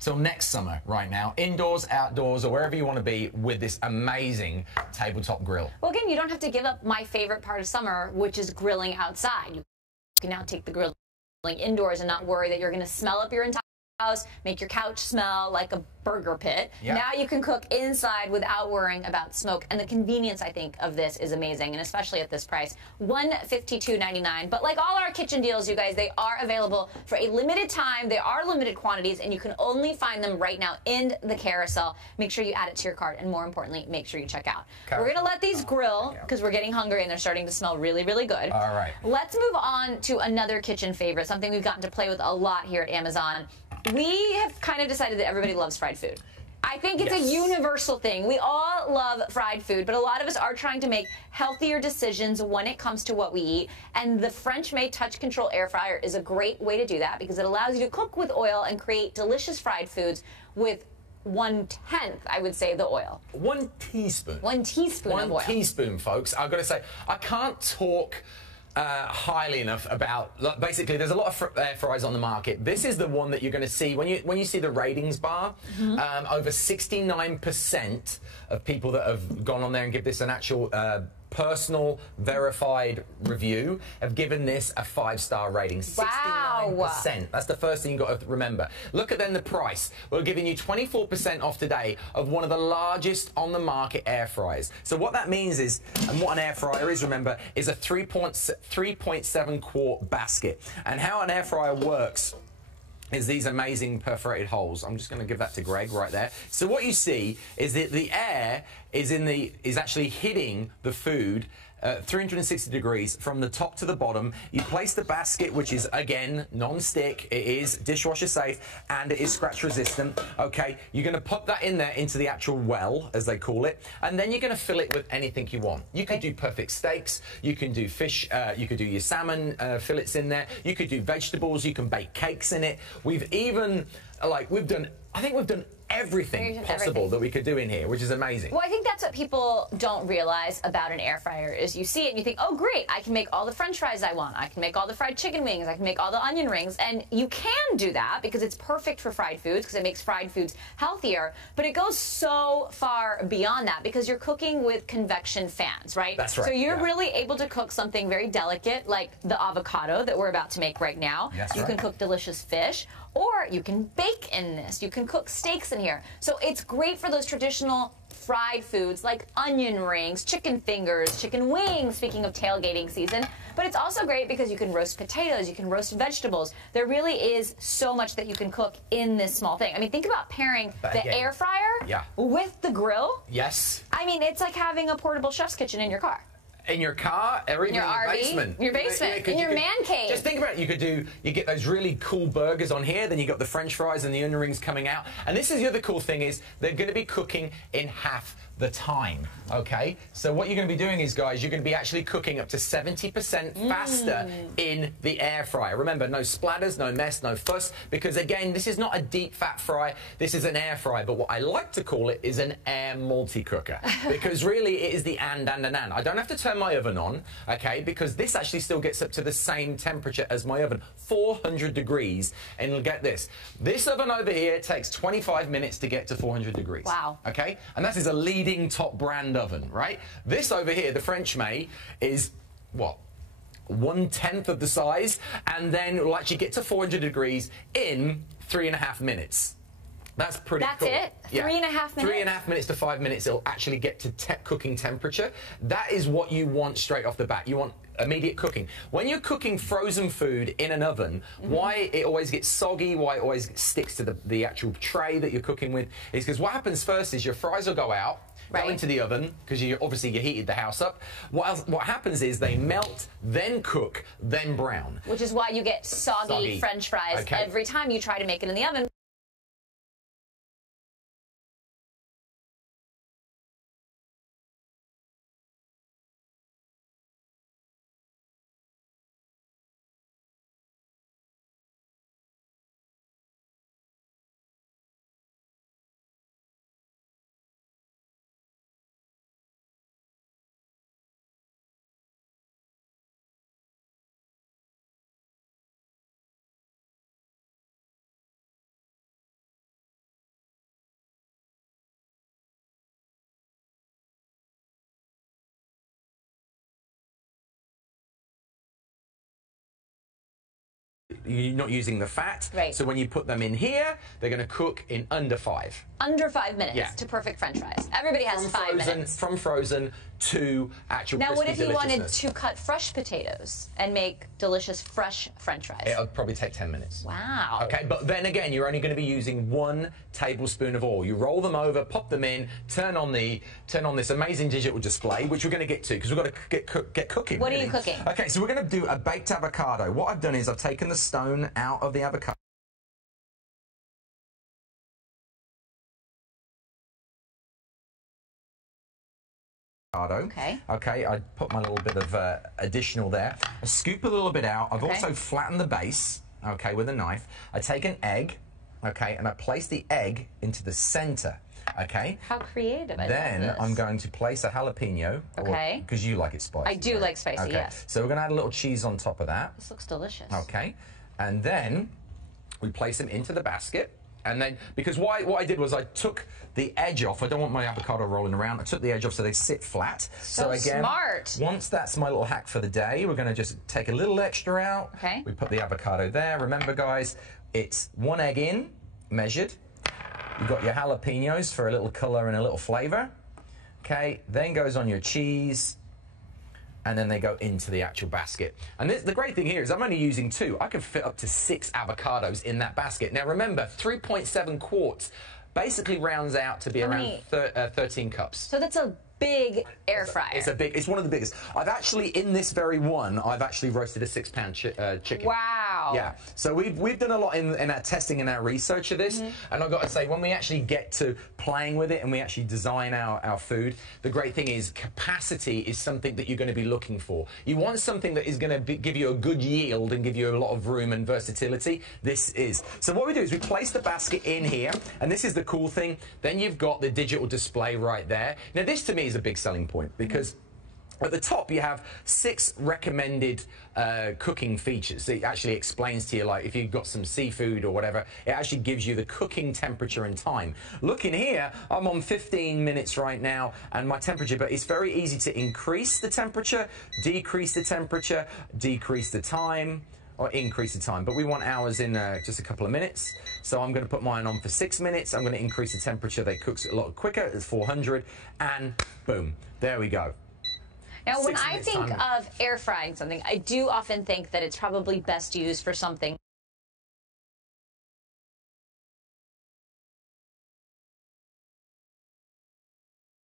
till next summer right now, indoors, outdoors, or wherever you want to be with this amazing tabletop grill. Well, again, you don't have to give up my favorite part of summer, which is grilling outside. You can now take the grilling indoors and not worry that you're going to smell up your entire house, make your couch smell like a burger pit. Yeah. Now you can cook inside without worrying about smoke, and the convenience, I think, of this is amazing, and especially at this price, $152.99. But like all our kitchen deals, you guys, they are available for a limited time. They are limited quantities, and you can only find them right now in the carousel. Make sure you add it to your cart, and more importantly, make sure you check out. We're gonna let these grill because we're getting hungry and they're starting to smell really, really good. All right. Let's move on to another kitchen favorite, something we've gotten to play with a lot here at Amazon. We have kind of decided that everybody loves fried food. I think it's a universal thing. We all love fried food, but a lot of us are trying to make healthier decisions when it comes to what we eat. And the French-made touch control air fryer is a great way to do that because it allows you to cook with oil and create delicious fried foods with 1/10, I would say, the oil. 1 teaspoon. 1 teaspoon of oil. 1 teaspoon, folks. I've got to say, I can't talk highly enough about, basically, there's a lot of air fryers on the market. This is the one that you're going to see when you see the ratings bar. Over 69% of people that have gone on there and give this an actual personal verified review have given this a 5-star rating. 69%. That's the first thing you've got to remember. Look at then the price. We're giving you 24% off today of one of the largest on the market air fryers. So what that means is, and what an air fryer is, remember, is a 3.7 quart basket. And how an air fryer works is these amazing perforated holes. I'm just going to give that to Greg right there. So what you see is that the air is actually hitting the food 360 degrees from the top to the bottom. You place the basket, which is, again, non-stick. It is dishwasher safe, and it is scratch resistant. Okay, you're going to pop that in there into the actual well, as they call it, and then you're going to fill it with anything you want. You could do perfect steaks. You can do fish. You could do your salmon fillets in there. You could do vegetables. You can bake cakes in it. We've even, I think we've done everything possible that we could do in here, which is amazing. Well, I think that's what people don't realize about an air fryer is you see it and you think, oh, great, I can make all the French fries I want. I can make all the fried chicken wings. I can make all the onion rings. And you can do that because it's perfect for fried foods because it makes fried foods healthier. But it goes so far beyond that because you're cooking with convection fans, right? That's right. So you're really able to cook something very delicate like the avocado that we're about to make right now. You can cook delicious fish, or you can bake in this. You can cook steaks in here. So it's great for those traditional fried foods like onion rings, chicken fingers, chicken wings, speaking of tailgating season. But it's also great because you can roast potatoes, you can roast vegetables. There really is so much that you can cook in this small thing. I mean, think about pairing the air fryer with the grill. Yes. I mean, it's like having a portable chef's kitchen in your car. In your car, or even in your basement. Your basement, in your man cave. Just think about it. You get those really cool burgers on here, then you got the French fries and the onion rings coming out. And this is the other cool thing is they're going to be cooking in half the time, okay? So what you're going to be doing is, guys, you're going to be actually cooking up to 70% faster in the air fryer. Remember, no splatters, no mess, no fuss, because again, this is not a deep fat fry, this is an air fryer, but what I like to call it is an air multi-cooker, because really it is the and. I don't have to turn my oven on, okay, because this actually still gets up to the same temperature as my oven, 400 degrees, and get this oven over here takes 25 minutes to get to 400 degrees. Wow. Okay, and that is a leading top brand oven, right? This over here, the French made, is what? 1/10 of the size, and then will actually get to 400 degrees in 3.5 minutes. That's pretty cool. That's it? 3.5 minutes? 3.5 minutes to 5 minutes, it'll actually get to cooking temperature. That is what you want straight off the bat. You want immediate cooking. When you're cooking frozen food in an oven, why it always gets soggy, why it always sticks to the actual tray that you're cooking with, is because what happens first is your fries will go out, go into the oven, because obviously you heated the house up. What happens is they melt, then cook, then brown. Which is why you get soggy French fries every time you try to make it in the oven. you're not using the fat. Right. So when you put them in here, they're going to cook in under 5. Under 5 minutes Yeah. to perfect French fries. Everybody has 5 minutes. From frozen to actual Now, crispy what if you wanted deliciousness. to cut fresh potatoes and make delicious fresh French fries? It'll probably take 10 minutes. Wow. Okay, but then again, you're only going to be using 1 tablespoon of oil. You roll them over, pop them in, turn on this amazing digital display, which we're going to get to because we've got to get cooking. What are really. you cooking? Okay, so we're going to do a baked avocado. What I've done is I've taken the stone out of the avocado. Okay. Okay, I put my little bit of additional there. I scoop a little bit out. I've Okay. also flattened the base, okay, with a knife. I take an egg, okay, and I place the egg into the center, okay? How creative. I Then love this. I'm going to place a jalapeno. Okay. Because you like it spicy. I do right? like spicy, okay. yes. So we're going to add a little cheese on top of that. This looks delicious. Okay. And then we place them into the basket. And then, because what I did was I took the edge off. I don't want my avocado rolling around. I took the edge off so they sit flat. So again, smart. once that's my little hack for the day, we're going to just take a little extra out. Okay. We put the avocado there. Remember, guys, it's 1 egg in, measured. You've got your jalapenos for a little color and a little flavor. Okay, then goes on your cheese. And then they go into the actual basket. And the great thing here is I'm only using 2. I can fit up to 6 avocados in that basket. Now remember, 3.7 quarts basically rounds out to be How around many? 13 cups. So that's a big air fryer. It's one of the biggest. I've actually, in this very one, I've actually roasted a 6-pound chicken. Wow. Yeah. So we've done a lot in our testing and our research of this. Mm-hmm. And I've got to say, when we actually get to playing with it and we actually design our food, the great thing is capacity is something that you're going to be looking for. You want something that is going to give you a good yield and give you a lot of room and versatility. This is. So what we do is we place the basket in here, and this is the cool thing. Then you've got the digital display right there. Now this to me is a big selling point because at the top you have 6 recommended cooking features. It actually explains to you, like if you've got some seafood or whatever, it actually gives you the cooking temperature and time. Look in here, I'm on 15 minutes right now and my temperature, but it's very easy to increase the temperature, decrease the temperature, decrease the time, or increase the time, but we want ours in just a couple of minutes. So I'm going to put mine on for 6 minutes. I'm going to increase the temperature. They cook a lot quicker. It's 400, and boom, there we go. Now, when 6 I minutes think time. of air frying something, I do often think that it's probably best used for something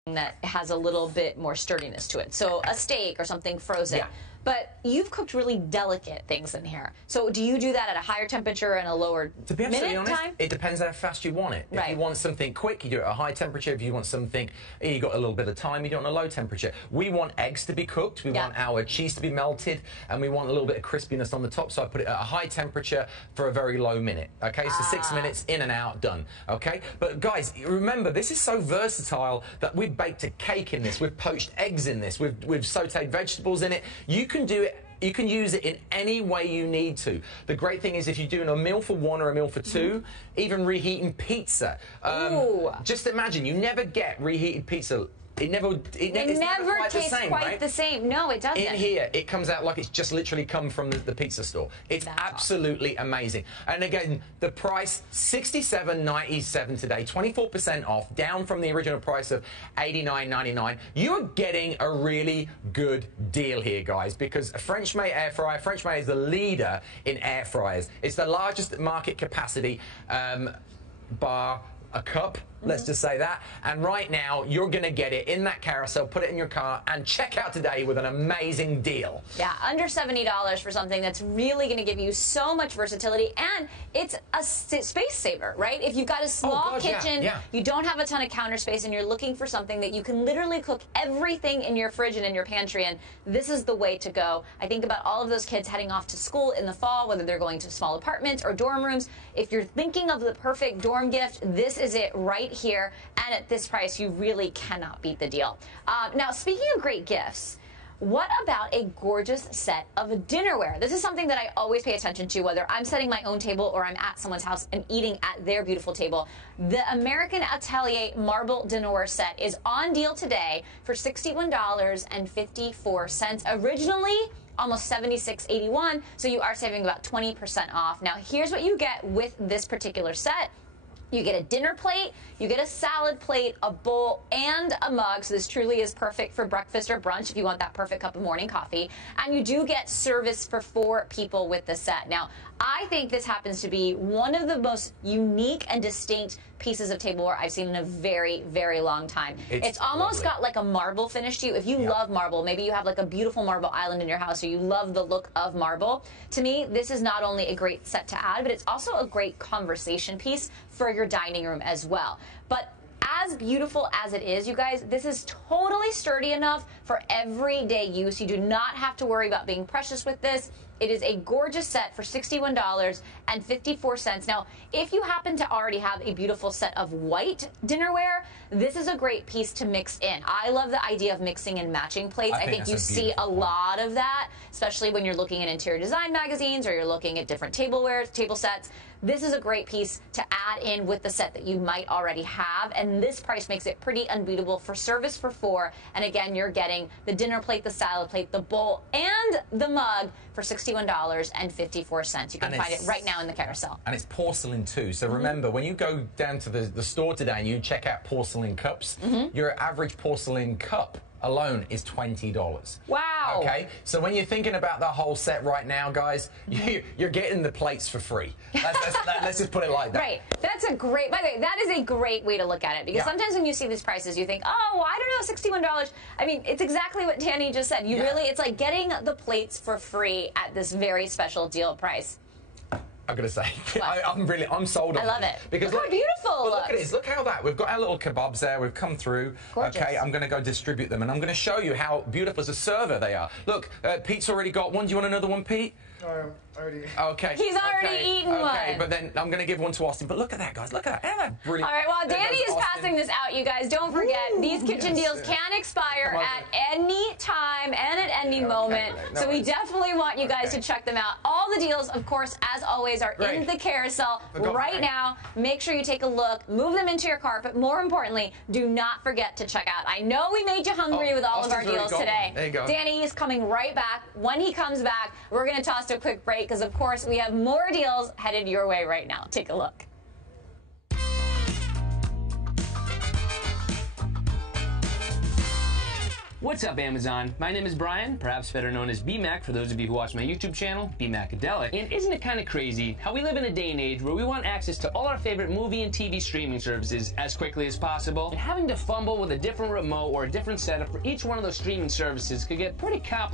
that has a little bit more sturdiness to it. So a steak or something frozen. Yeah. But you've cooked really delicate things in here. So do you do that at a higher temperature and a lower To be absolutely minute honest, time? it depends how fast you want it. If Right. you want something quick, you do it at a high temperature. If you want something, you got a little bit of time, you do it on a low temperature. We want eggs to be cooked, we Yeah. want our cheese to be melted, and we want a little bit of crispiness on the top, so I put it at a high temperature for a very low minute. Okay, so 6 minutes, in and out, done. Okay, but guys, remember, this is so versatile that we've baked a cake in this, we've poached eggs in this, we've sauteed vegetables in it. You can do it. You can use it in any way you need to. The great thing is if you're doing a meal for 1 or a meal for 2, even reheating pizza. Ooh. Just imagine, you never get reheated pizza. It never It never quite tastes the same, quite right? the same. No, it doesn't. In here, it comes out like it's just literally come from the pizza store. It's That's absolutely amazing. And again, the price, $67.97 today, 24% off, down from the original price of $89.99. You're getting a really good deal here, guys, because a French-made air fryer, French-made is the leader in air fryers. It's the largest market capacity, bar a cup, let's just say that. And right now, you're going to get it in that carousel, put it in your car, and check out today with an amazing deal. Yeah, under $70 for something that's really going to give you so much versatility, and it's a space saver, right? If you've got a small God, yeah, kitchen, yeah. you don't have a ton of counter space, and you're looking for something that you can literally cook everything in your fridge and in your pantry, and this is the way to go. I think about all of those kids heading off to school in the fall, whether they're going to small apartments or dorm rooms. If you're thinking of the perfect dorm gift, this is it right here, and at this price, you really cannot beat the deal. Now, speaking of great gifts, what about a gorgeous set of dinnerware? This is something that I always pay attention to, whether I'm setting my own table or I'm at someone's house and eating at their beautiful table. The American Atelier Marble Dinnerware Set is on deal today for $61.54. Originally, almost $76.81, so you are saving about 20% off. Now, here's what you get with this particular set. You get a dinner plate, you get a salad plate, a bowl, and a mug. So this truly is perfect for breakfast or brunch if you want that perfect cup of morning coffee. And you do get service for 4 people with the set. Now, I think this happens to be one of the most unique and distinct pieces of tableware I've seen in a very, very long time. It's almost got like a marble finish to you. If you love marble, maybe you have like a beautiful marble island in your house or you love the look of marble. To me, this is not only a great set to add, but it's also a great conversation piece for your dining room as well. But as beautiful as it is, you guys, this is totally sturdy enough for everyday use. You do not have to worry about being precious with this. It is a gorgeous set for $61.54. Now, if you happen to already have a beautiful set of white dinnerware, this is a great piece to mix in. I love the idea of mixing and matching plates. I think you see a lot of that, especially when you're looking at interior design magazines or you're looking at different tableware, table sets. This is a great piece to add in with the set that you might already have, and this price makes it pretty unbeatable for service for 4. And again, you're getting the dinner plate, the salad plate, the bowl, and the mug for $61.54. You can find it right now in the carousel. And it's porcelain too. So remember, when you go down to the store today and you check out porcelain cups, your average porcelain cup alone is $20. Wow. Okay, so when you're thinking about that whole set right now, guys, you're getting the plates for free. Let's just put it like that. Right. That's a great, by the way, that is a great way to look at it, because sometimes when you see these prices, you think, oh, well, I don't know, $61. I mean, it's exactly what Danny just said. You really, it's like getting the plates for free at this very special deal price. I'm gonna say, I'm sold on it. I love it. Because look how beautiful it looks. Look at this. Look how that. We've got our little kebabs there. We've come through. Gorgeous. Okay, I'm gonna go distribute them, and I'm gonna show you how beautiful as a server they are. Look, Pete's already got one. Do you want another one, Pete? Already. Okay. He's already eaten one. Okay, but then I'm gonna give one to Austin. But look at that, guys. Look at that. Isn't that brilliant? All right, while Danny is passing this out, you guys, don't forget, these kitchen deals can expire at any time and at any moment. So we definitely want you guys to check them out. All the deals, of course, as always, are in the carousel right now. Make sure you take a look, move them into your cart, but more importantly, do not forget to check out. I know we made you hungry with all of our deals today. There you go. Danny is coming right back. When he comes back, we're going to toss to a quick break because, of course, we have more deals headed your way right now. Take a look. What's up, Amazon? My name is Brian, perhaps better known as BMAC for those of you who watch my YouTube channel, BMACadelic. And isn't it kind of crazy how we live in a day and age where we want access to all our favorite movie and TV streaming services as quickly as possible, and having to fumble with a different remote or a different setup for each one of those streaming services could get pretty complicated.